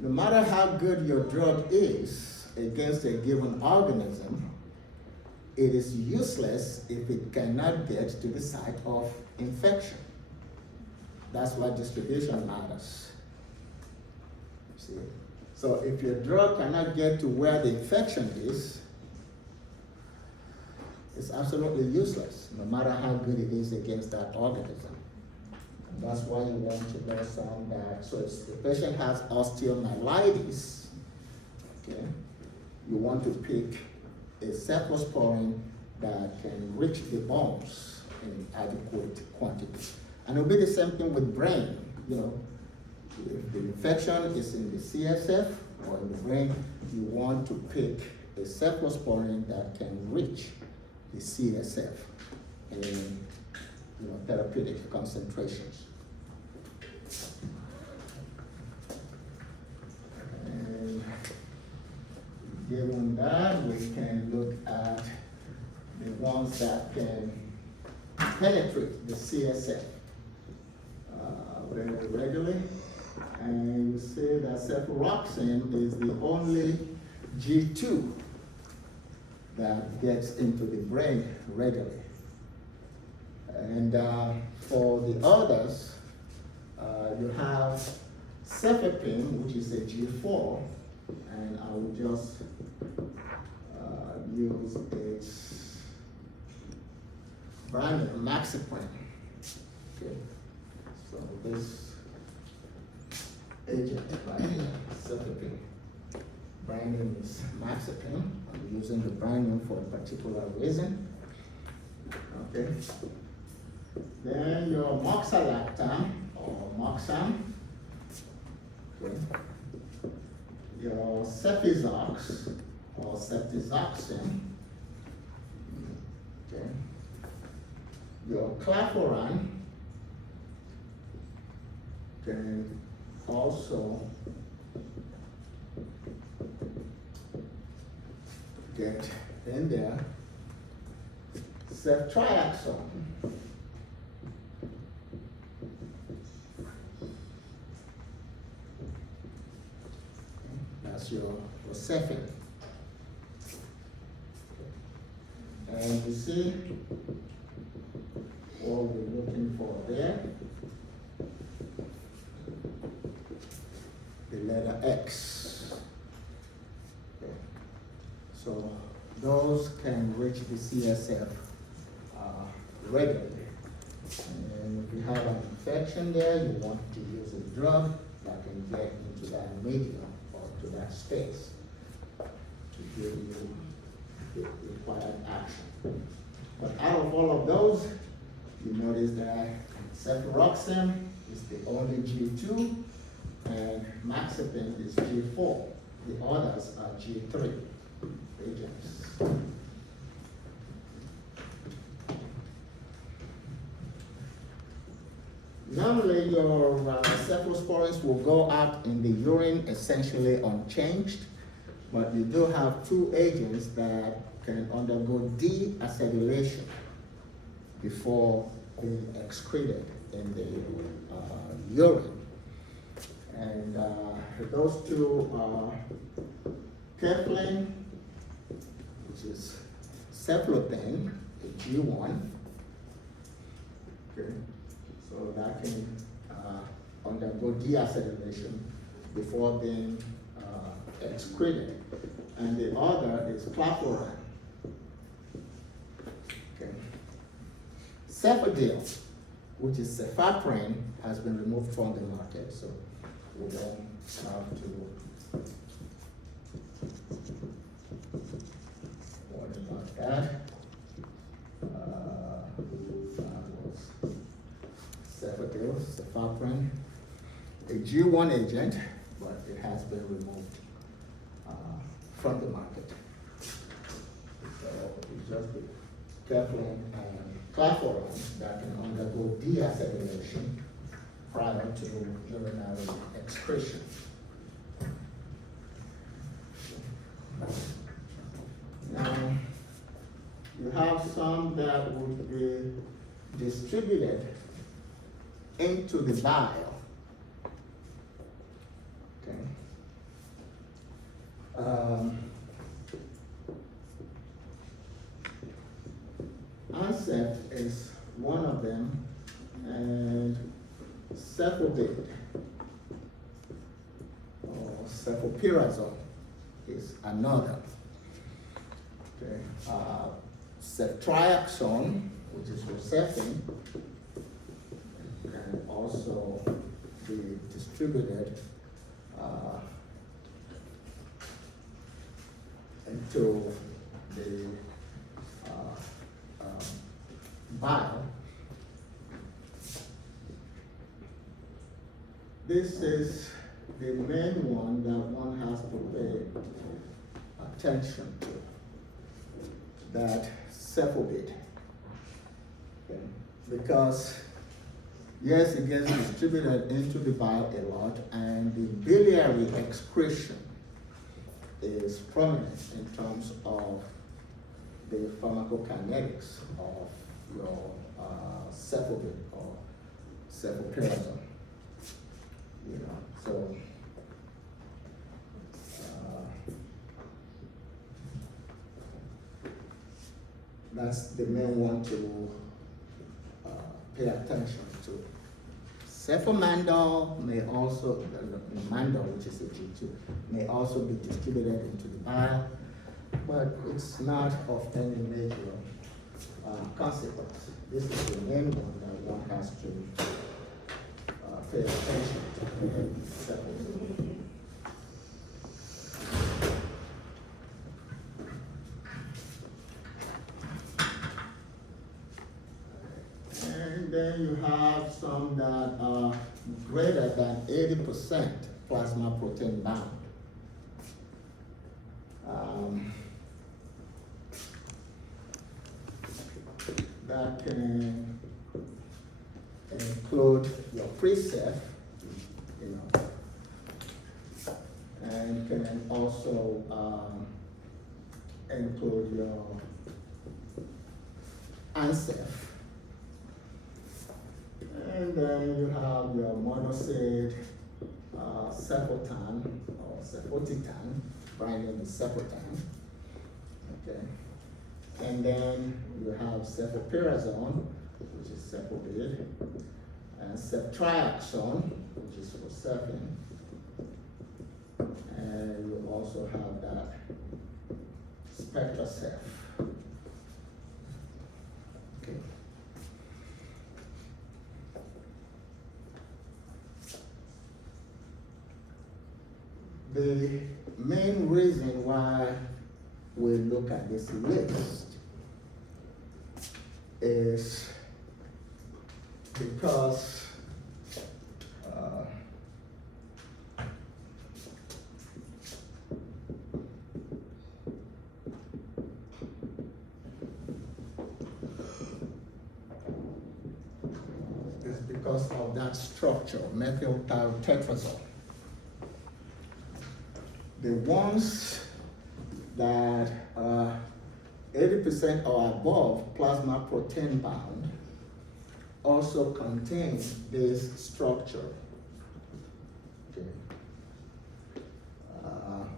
No matter how good your drug is against a given organism, it is useless if it cannot get to the site of infection. That's why distribution matters. See? So if your drug cannot get to where the infection is, it's absolutely useless, no matter how good it is against that organism. And that's why you want to know some that, so if the patient has osteomyelitis, okay, you want to pick a cephalosporin that can reach the bones in adequate quantity. And it'll be the same thing with brain. If the infection is in the CSF or in the brain, you want to pick a cephalosporin that can reach the CSF in therapeutic concentrations. And given that, we can look at the ones that can penetrate the CSF very regularly. And you see that cefuroxime is the only G2 that gets into the brain readily. And for the others, you have cefepime, which is a G4, and I will just use its brand name, Maxipren. Okay, so this agent right here, Cefepime, brand name is Maxipren. I'm using the brand name for a particular reason. Okay. Then your moxalactam or moxam, okay. Your cefizox or ceftriaxone, okay. Your clavoran can also get in there. Ceftriaxone, that's your Cefin. And you see what we're looking for there, the letter X. Okay. So those can reach the CSF regularly. And if you have an infection there, you want to use a drug that can get into that medium or to that space to give you the required action. But out of all of those, you notice that ceftriaxone is the only G2 and Maxipren is G4. The others are G3 agents. Normally, your cephalosporins will go out in the urine essentially unchanged, but you do have two agents that can undergo deacetylation before being excreted in the urine. And those two are Keflin, which is cephalothane, a G1. Okay. So that can undergo deacetylation before being excreted. And the other is clavoran. Okay. Cefadil, which is cefacrin, has been removed from the market, so we don't have to worry about that. Cefadil, cefacrin, a G1 agent, but it has been removed from the market. So it's just the Keflin and clavoran that can undergo deacetylation prior to urinary excretion. Now, you have some that would be distributed into the bile. Okay. Ancept is one of them, and cephalbid or cefalpirazole is another. Okay. Ceftriaxone, which is Rosefin, can also be distributed into the bile. This is the main one that one has to pay attention to, that cephalbid. Okay. Because yes, it gets distributed into the bile a lot, and the biliary excretion is prominent in terms of the pharmacokinetics of your cephalbid or cefalpirazole. You know, so that's the main one to pay attention to, Cefamandol may also, mandol, which is a G2, may also be distributed into the bile, but it's not of any major consequence. This is the main one that one has to pay attention to. And then you have some that are greater than 80% plasma protein bound. That can include your pre-Cef, you know, and can also include your Ancef. And then you have your monocyte cefotan or cefotitan, binding the cefotan. Okay. And then you have cefoperazone, which is cepobid, and ceftriaxone, which is rocephin. And you also have that SpectraCef. Okay. The main reason why we look at this list is because it's because of that structure, methyl tetrazole. The ones that are 80% or above plasma protein bound also contain this structure. Okay.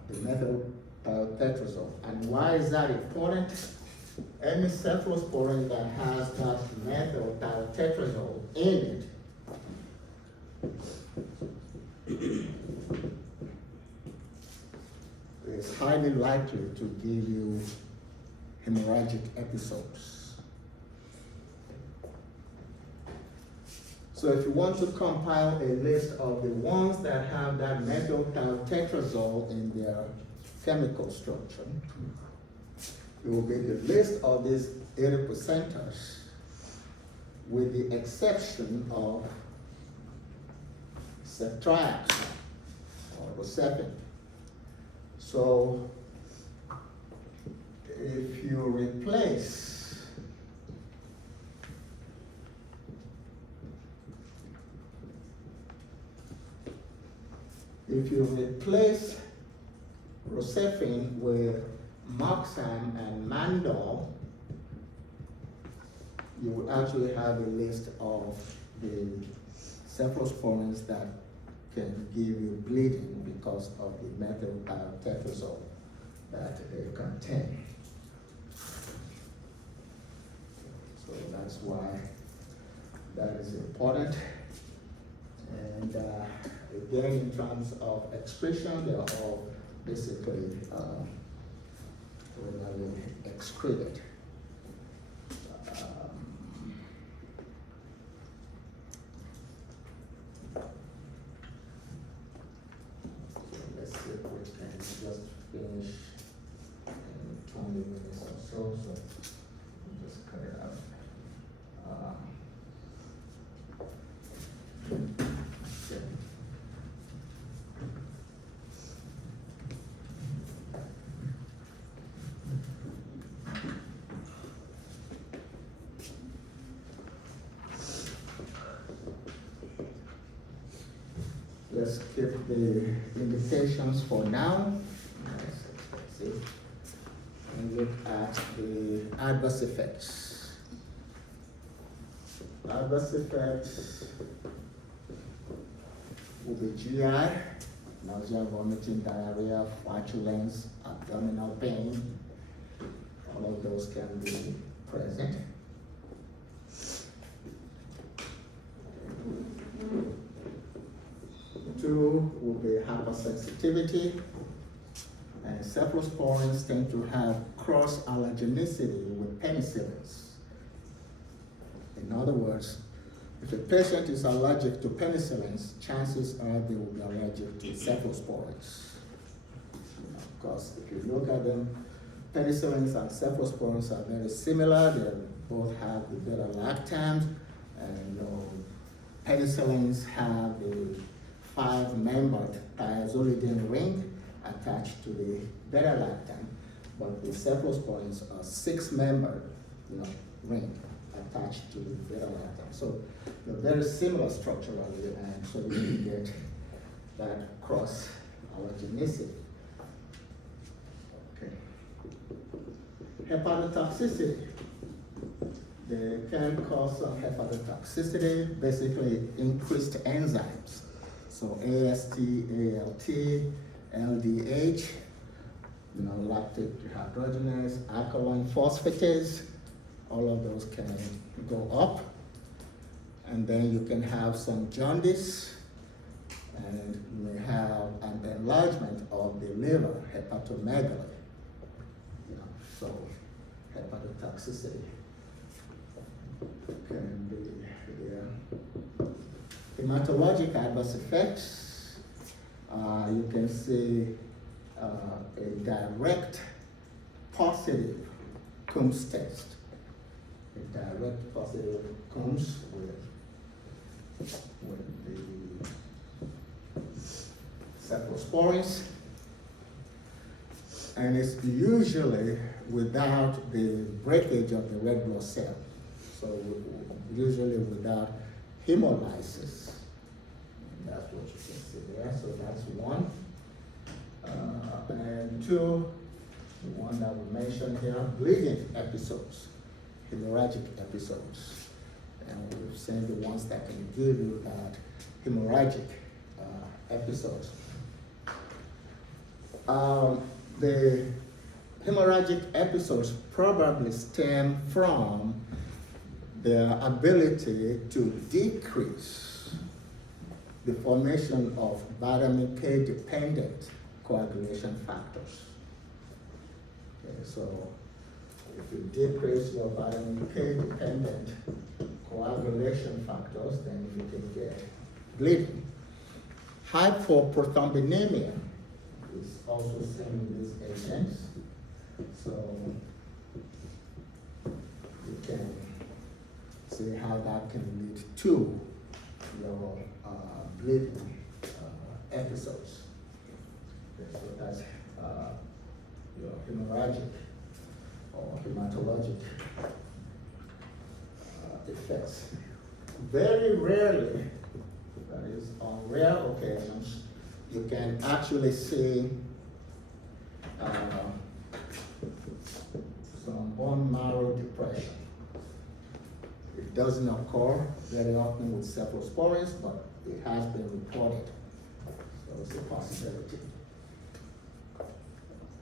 The methyl tetrazole. And why is that important? Any cephalosporin that has that methyl tetrazole in it is highly likely to give you hemorrhagic episodes. So if you want to compile a list of the ones that have that methyl tetrazole in their chemical structure, it will be the list of these 80%ers with the exception of ceftriaxone or rocephin. So if you replace rocephin with moxam and mandol, you will actually have a list of the cephalosporins that can give you bleeding because of the methyl tetrazole that they contain. So that's why that is important. And again, in terms of excretion, they are all basically renally excreted. Let's see if we can just finish in 20 minutes or so. So just cut it out. Okay. Let's keep the indications for now. Let's see. And look at the adverse effects. Adverse effects will be GI, nausea, vomiting, diarrhea, flatulence, abdominal pain. All of those can be present. 2 will be hypersensitivity. And cephalosporins tend to have cross-allergenicity with penicillins. In other words, if a patient is allergic to penicillins, chances are they will be allergic to cephalosporins. Because if you look at them, penicillins and cephalosporins are very similar. They both have the beta-lactams, and penicillins have a 5-membered thiazolidine ring attached to the beta-lactam, but the cephalosporins are 6-membered ring attached to the beta-lactam. So they're very similar structurally, and so you can get that cross-allergenicity. Okay. Hepatotoxicity. They can cause some hepatotoxicity, basically increased enzymes. So AST, ALT, LDH, lactate dehydrogenase, alkaline phosphatase, all of those can go up. And then you can have some jaundice, and you may have an enlargement of the liver, hepatomegaly. So hepatotoxicity can be there. Hematologic adverse effects, you can see a direct positive Coombs test. A direct positive Coombs with the cephalosporins, and it's usually without the breakage of the red blood cell. So usually without hemolysis. That's what you can see there. So that's 1. And 2, the one that we mentioned here, bleeding episodes, hemorrhagic episodes. And we've seen the ones that can give you that hemorrhagic episodes. The hemorrhagic episodes probably stem from their ability to decrease the formation of vitamin K dependent coagulation factors. Okay, so if you decrease your vitamin K dependent coagulation factors, then you can get bleeding. Hypoprothrombinemia is also seen in these agents. So you can see how that can lead to your bleeding episodes. Okay, so that's your hemorrhagic or hematologic effects. Very rarely, that is on rare occasions, you can actually see some bone marrow depression. It doesn't occur very often with cephalosporins, but it has been reported. So it's a possibility.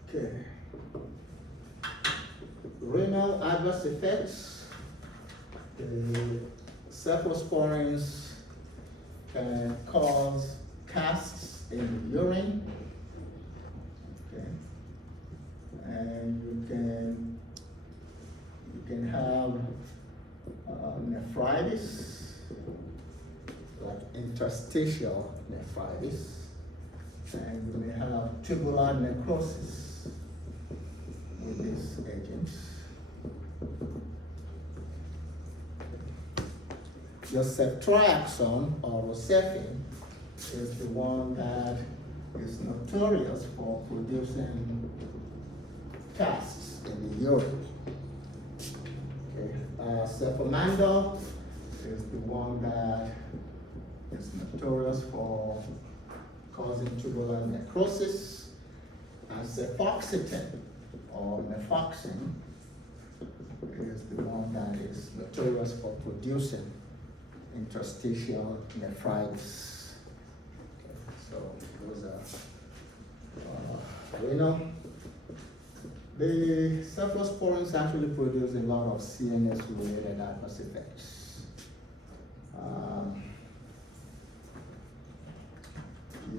Okay. Renal adverse effects. The cephalosporins can cause casts in the urine. Okay. And you can have nephritis, like interstitial nephritis, and you may have tubular necrosis with these agents. Your ceftriaxone or rocephin is the one that is notorious for producing casts in the urine. Okay. Cefamandel is the one that is notorious for causing tubular necrosis, and cefoxitin or nefoxin is the one that is notorious for producing interstitial nephritis. Okay, so those are renal. The cephalosporins actually produce a lot of CNS-related adverse effects.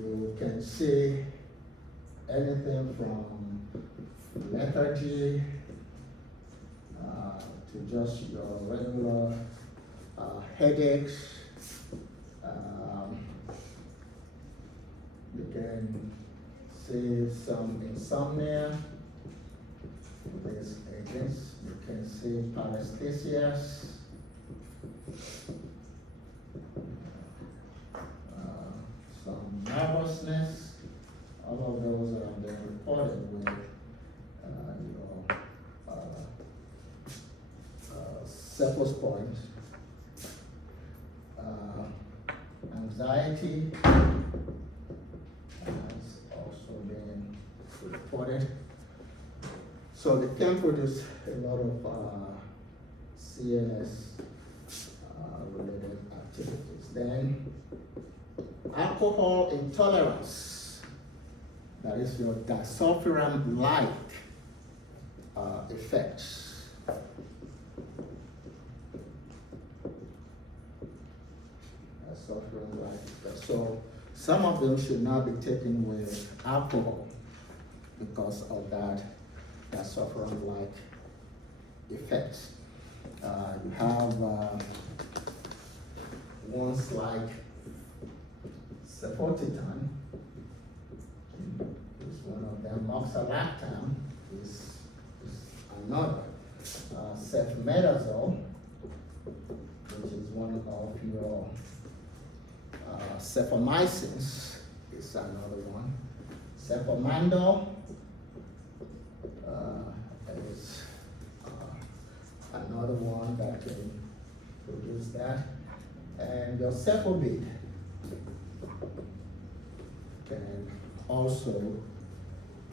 You can see anything from lethargy to just your regular headaches. You can see some insomnia with these agents. You can see paresthesias, some nervousness. All of those are being reported with your cephalosporin. Anxiety has also been reported. So they can produce a lot of CNS related activities. Then alcohol intolerance, that is your disulfiram-like effects. Disulfiram-like effects. So some of them should not be taken with alcohol because of that disulfiram-like effects. You have ones like cefotitan is one of them. Oxalactam is another. Cefmedazole, which is one of your cefamycins, is another one. Cefamandel is another one that can produce that. And your cefobid can also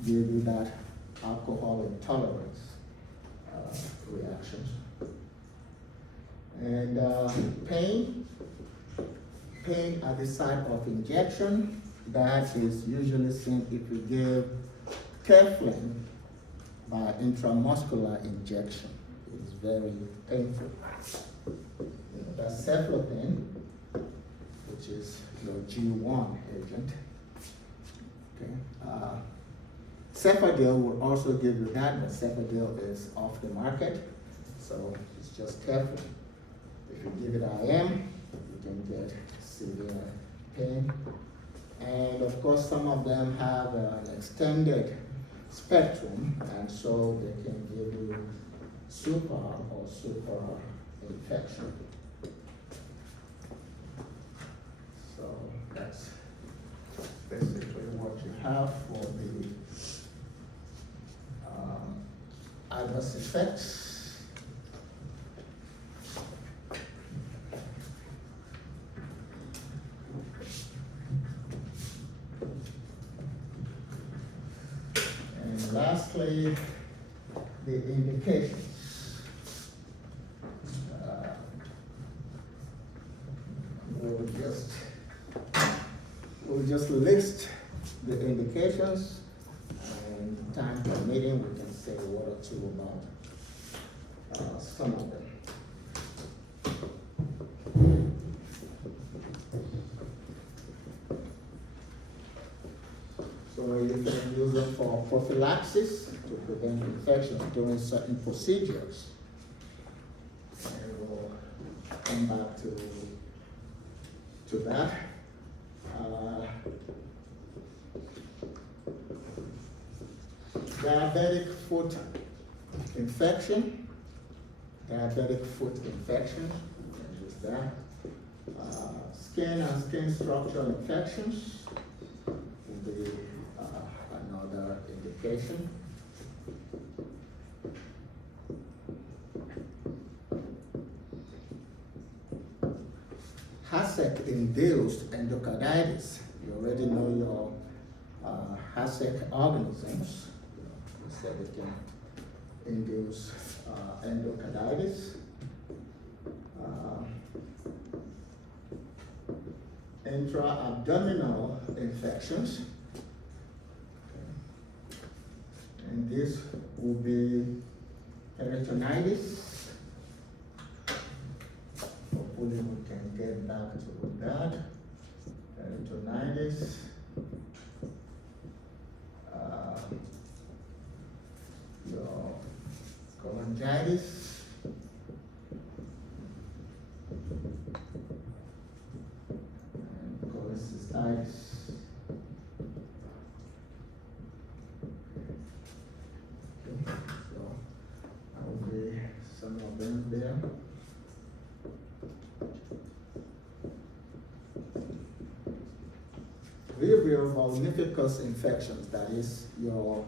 give you that alcohol intolerance reactions. And pain at the site of injection, that is usually seen if you give Keflin by intramuscular injection. It's very painful. That's cefalothin, which is your G1 agent. Okay. Cefadil will also give you that, but Cefadil is off the market, so it's just careful. If you give it IM, you can get severe pain. And of course, some of them have an extended spectrum, and so they can give you super or super infection. So that's basically what you have for the adverse effects. And lastly, the indications. We'll just list the indications, and time permitting, we can say a word or two about some of them. So you can use them for prophylaxis to prevent infections during certain procedures. And we'll come back to that. Diabetic foot infection. Diabetic foot infection, you can use that. Skin and skin structural infections will be another indication. Hasek-induced endocarditis. You already know your Hasek organisms. We said it can induce endocarditis. Intra-abdominal infections. And this will be peritonitis. Hopefully we can get back to that. Peritonitis. tonsillitis, and cholecystitis. Okay, so that will be some of them there. Vibrio vulnificus infections, that is your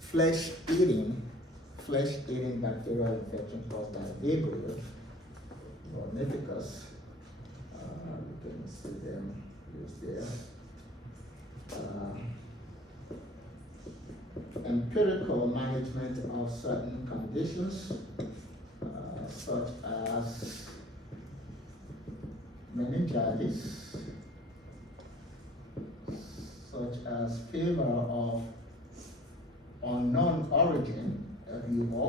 flesh-eating bacterial infection caused by Vibrio vulnificus. You can see them used there. Empirical management of certain conditions, such as meningitis, such as fever of unknown origin, FUO,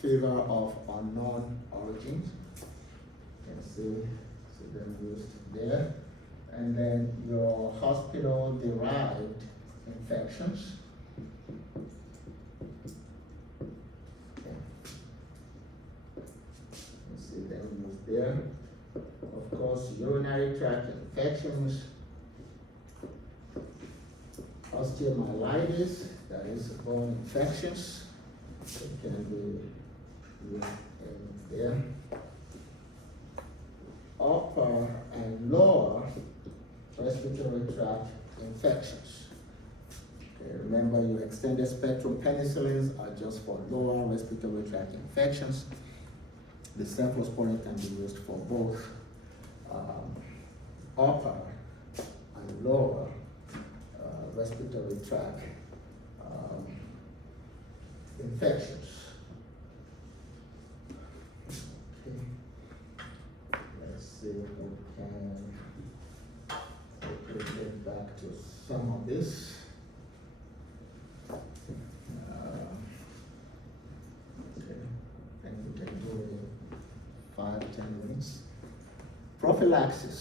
fever of unknown origin. You can see them used there. And then your hospital-derived infections. Okay. You see them used there. Of course, urinary tract infections, osteomyelitis, that is bone infections, it can be used in there. Upper and lower respiratory tract infections. Okay, remember, your extended spectrum penicillins are just for lower respiratory tract infections. The cephalosporin can be used for both upper and lower respiratory tract infections. Okay. Let's see if we can get back to some of this. Okay, I think we can do it in 5-10 minutes. Prophylaxis.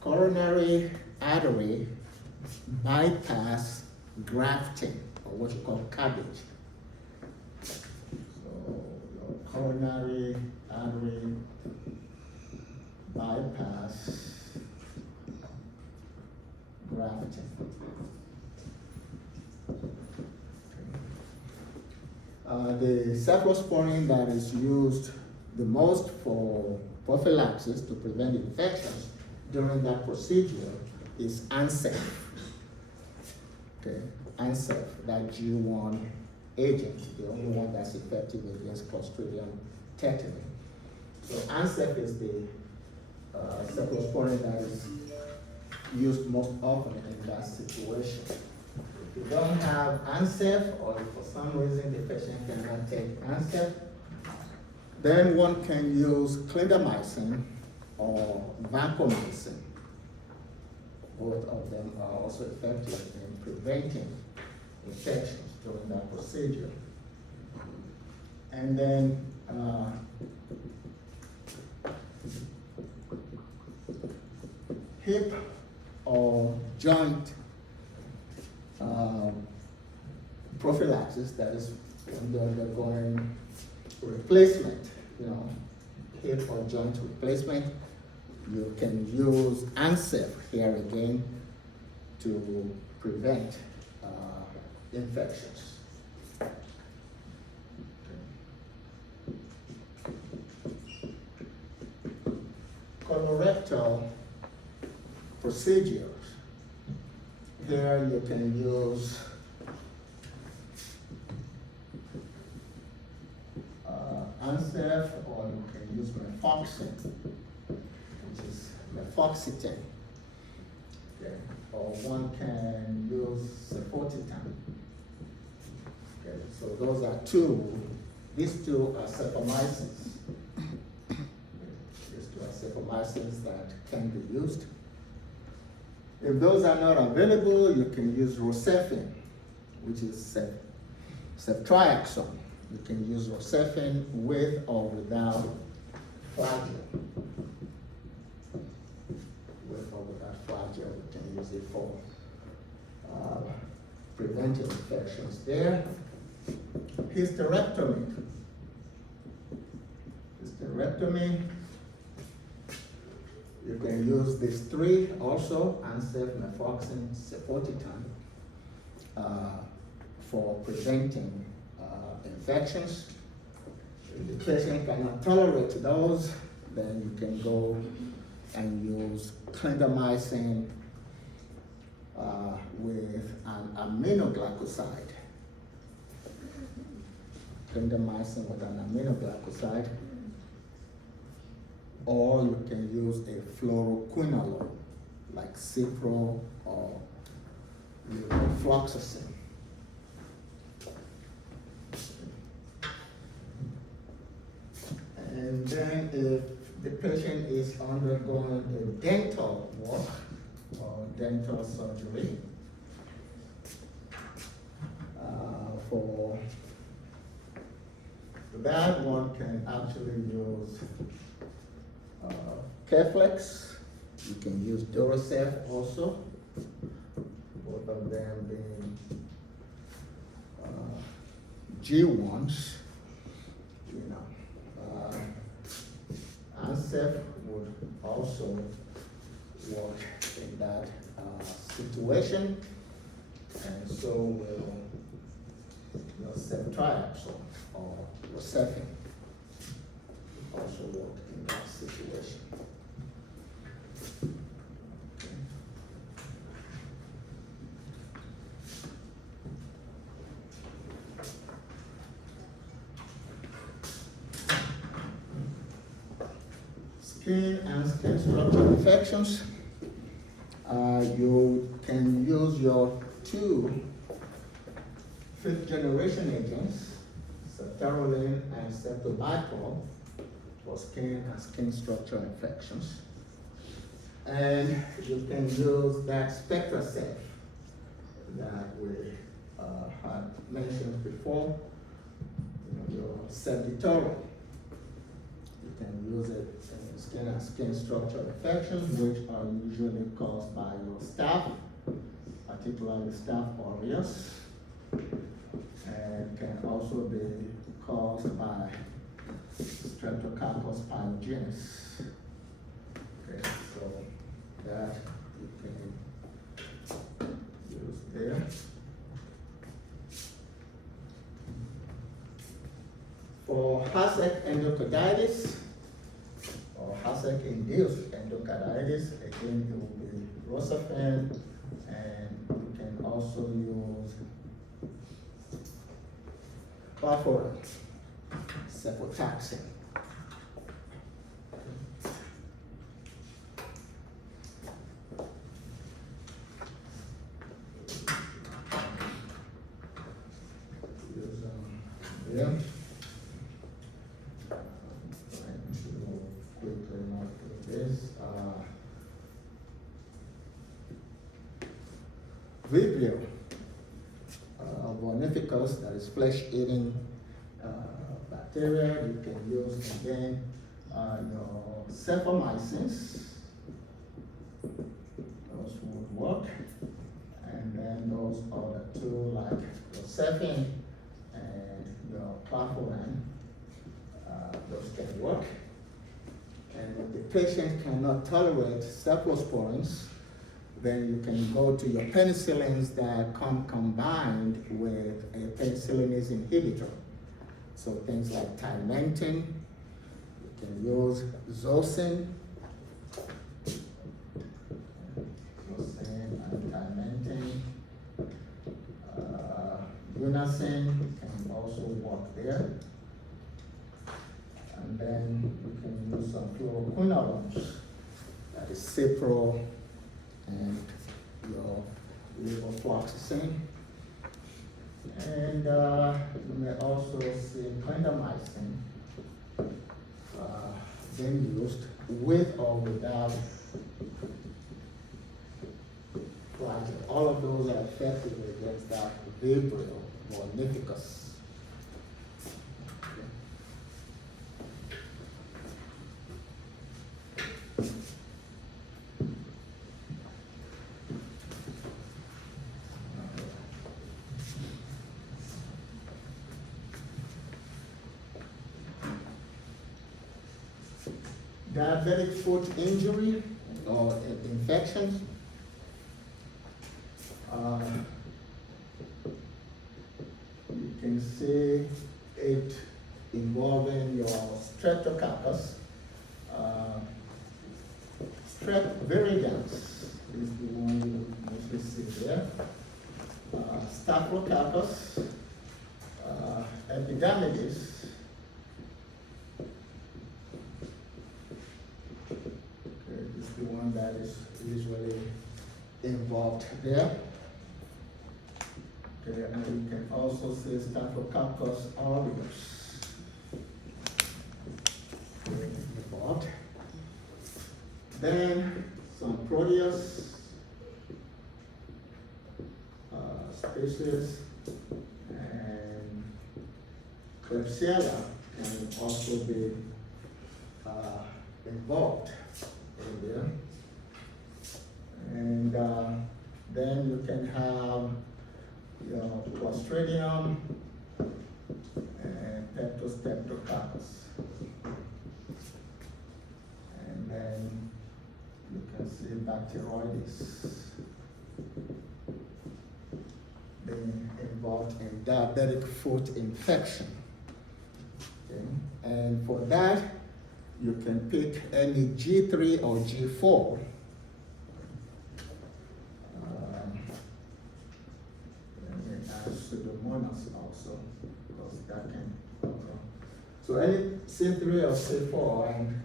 Coronary artery bypass grafting, or what you call cabbage. So your coronary artery bypass grafting. The cephalosporin that is used the most for prophylaxis to prevent infections during that procedure is ANSEF. Okay, ANSEF, that G1 agent, the only one that's effective against Clostridium tetani. So ANSEF is the cephalosporin that is used most often in that situation. If you don't have ANSEF, or if for some reason the patient cannot take ANSEF, then one can use clindamycin or vancomycin. Both of them are also effective in preventing infections during that procedure. And then hip or joint prophylaxis, that is when they're undergoing replacement, hip or joint replacement. You can use ANSEF here again to prevent infections. Colorectal procedures. Here you can use ANSEF, or you can use methoxin, which is methoxytin. Okay. Or one can use cefotitan. Okay. So those are two. These two are cephamycins. These two are cephamycins that can be used. If those are not available, you can use Rocephin, which is ceftriaxone. You can use Rocephin with or without flagyl. With or without flagyl, you can use it for preventing infections there. Hysterectomy. Hysterectomy. You can use these three also, Ansef, Nafoxen, Cefotitan, for preventing infections. If the patient cannot tolerate those, then you can go and use clindamycin with an aminoglycoside. Clindamycin with an aminoglycoside. Or you can use a fluoroquinolone, like Cipro or levofloxacin. And then if the patient is undergoing a dental work or dental surgery, for that one can actually use Keflex. You can use Duracell also, both of them being G1s, you know. Ansef would also work in that situation, and so will your ceftriaxone or Rocephin also work in that situation. Skin and skin structure infections. You can use your two 5th generation agents, ceftaroline and ceftobiprole, for skin and skin structure infections. And you can use that SpectraSafe that we had mentioned before, your Cefditorin. You can use it in skin and skin structure infections, which are usually caused by your staph, particularly Staph aureus, and can also be caused by Streptococcus pyogenes. Okay, so that you can use there. For Hasek endocarditis or Hasek-induced endocarditis, again, it will be Rocephin, and you can also use Bufferin, cefotaxime. Yeah. Quickly not do this. Vibrio, Vornificus, that is flesh-eating bacteria. You can use again your cephamycins. Those would work. And then those other two, like Rocephin and your Clafuran, those can work. And if the patient cannot tolerate cephalosporins, then you can go to your penicillins that come combined with a penicillinase inhibitor. So things like Timentin, you can use Zosyn, and Timentin. Unacin can also work there. And then you can use some fluoroquinolones, that is Cipro and your levofloxacin. And you may also see clindamycin being used with or without flagyl. All of those are effective against that Vibrio vornificus. diabetic foot injury or infections. You can see it involving your streptococcus. Strep viridans is the one you mostly see there. Staphylococcus, epidermidis. Okay, this is the one that is usually involved there. Okay, and you can also see Staphylococcus aureus involved. Then some Proteus species and Klebsiella can also be involved in there. And then you can have your Clostridium and Peptostreptococcus. And then you can see Bacteroides being involved in diabetic foot infection. Okay. And for that, you can pick any G3 or G4. Pseudomonas also, because that can also. So any C3 or C4, and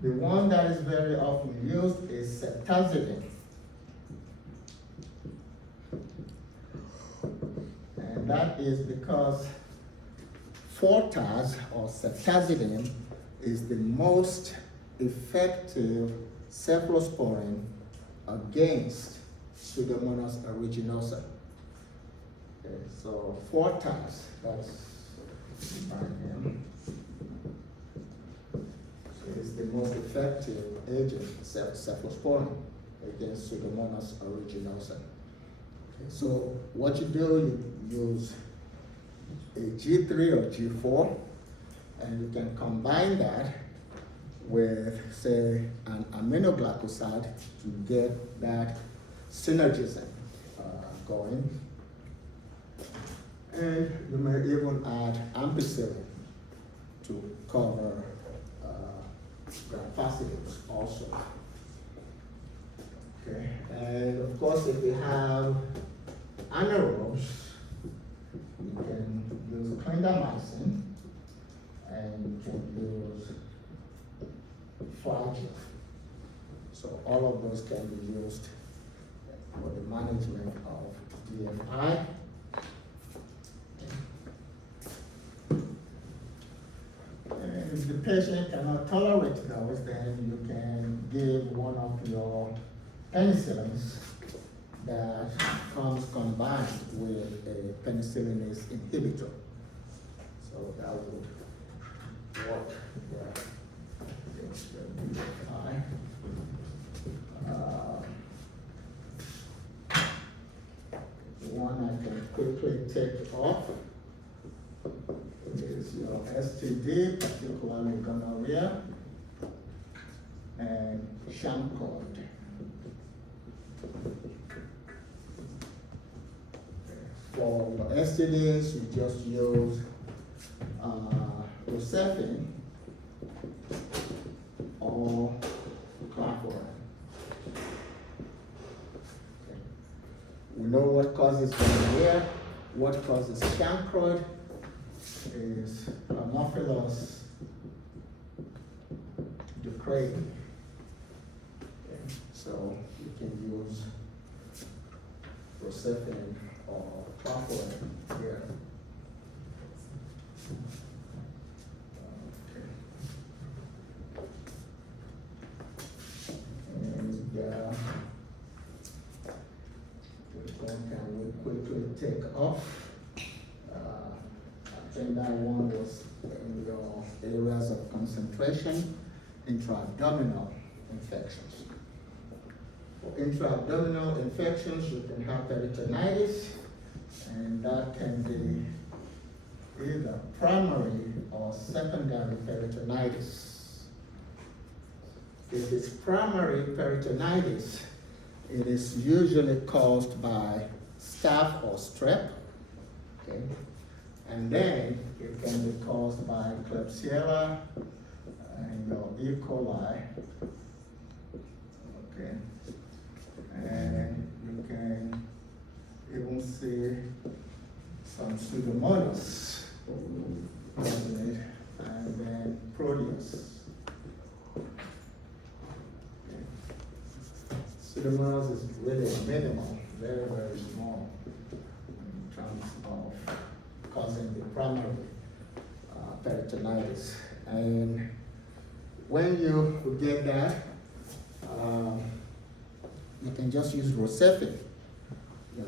the one that is very often used is ceftazidime. And that is because Fortas or ceftazidime is the most effective cephalosporin against Pseudomonas aeruginosa. Okay, so Fortas, that's by him. So it's the most effective agent, cephalosporin, against Pseudomonas aeruginosa. Okay, so what you do, you use a G3 or G4, and you can combine that with, say, an aminoglycoside to get that synergism going. And you may even add ampicillin to cover gram-positives also. Okay, and of course, if you have anaerobes, you can use clindamycin, and you can use flagyl. So all of those can be used for the management of DFI. And if the patient cannot tolerate those, then you can give one of your penicillins that comes combined with a penicillinase inhibitor. So that would work against the DFI. One I can quickly take off is your STD, particularly gonorrhea and chancroid. For STDs, you just use Rocephin or Clavurin. Okay. We know what causes gonorrhea. What causes chancroid is Haemophilus ducreyi. Okay. So you can use Rocephin or Clavurin here. Okay. And which one can we quickly take off? I think that one was in your areas of concentration, intra-abdominal infections. For intra-abdominal infections, you can have peritonitis, and that can be either primary or secondary peritonitis. If it's primary peritonitis, it is usually caused by staph or strep, okay? And then it can be caused by Klebsiella and your E. coli, okay? And you can even see some Pseudomonas, and then Proteus. Pseudomonas is really minimal, very, very small in terms of causing the primary peritonitis. And when you get that, you can just use Rocephin,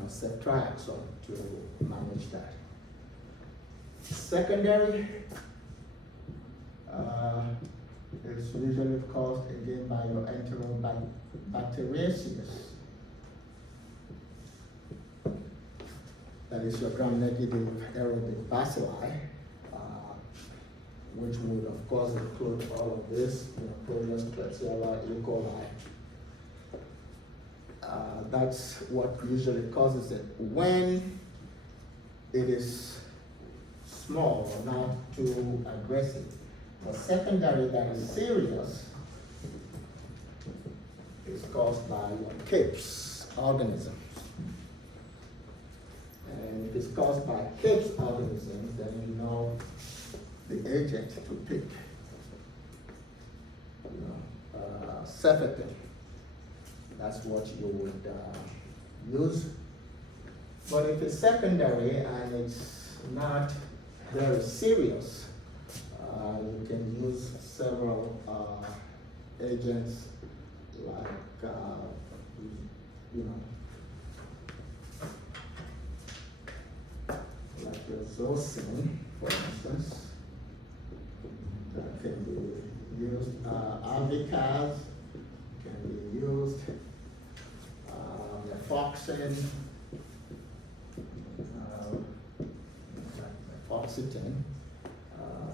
ceftriaxone to manage that. Secondary is usually caused again by your enterobacteriaceous. That is your gram-negative aerobic bacilli, which would of course include all of this, Proteus, Klebsiella, E. coli. That's what usually causes it. When it is small or not too aggressive. The secondary that is serious is caused by your CAPS organisms. And if it's caused by CAPS organisms, then you know the agent to pick. Cefepime. That's what you would use. But if it's secondary and it's not very serious, you can use several agents like, like your Zosine, for instance, that can be used. Avicaz can be used. Nafoxen, nafoxetine,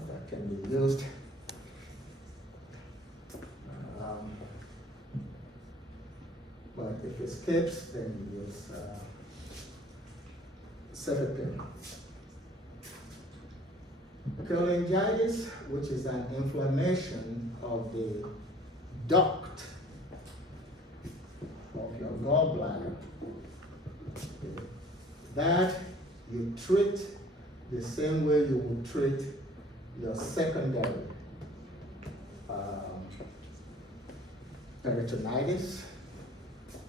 that can be used. But if it skips, then you use cefepime. Cholangitis, which is an inflammation of the duct of your gallbladder, that you treat the same way you would treat your secondary peritonitis,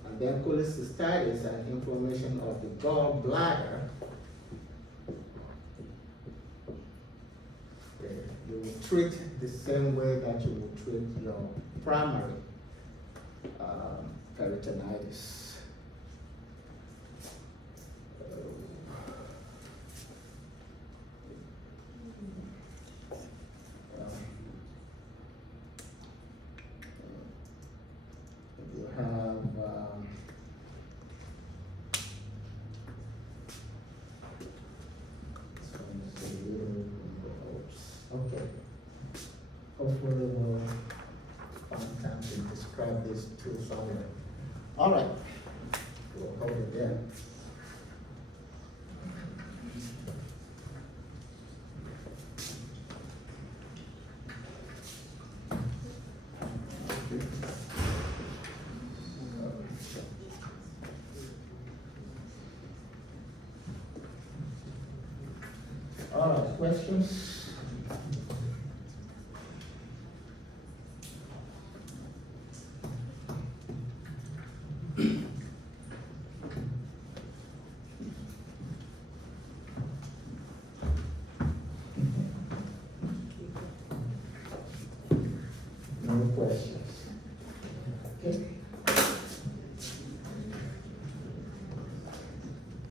and then cholecystitis, an inflammation of the gallbladder. You will treat the same way that you would treat your primary peritonitis. You have okay. Hopefully we'll find time to describe this too somewhere. All right, we'll hold it there. All right, questions? No questions. Okay.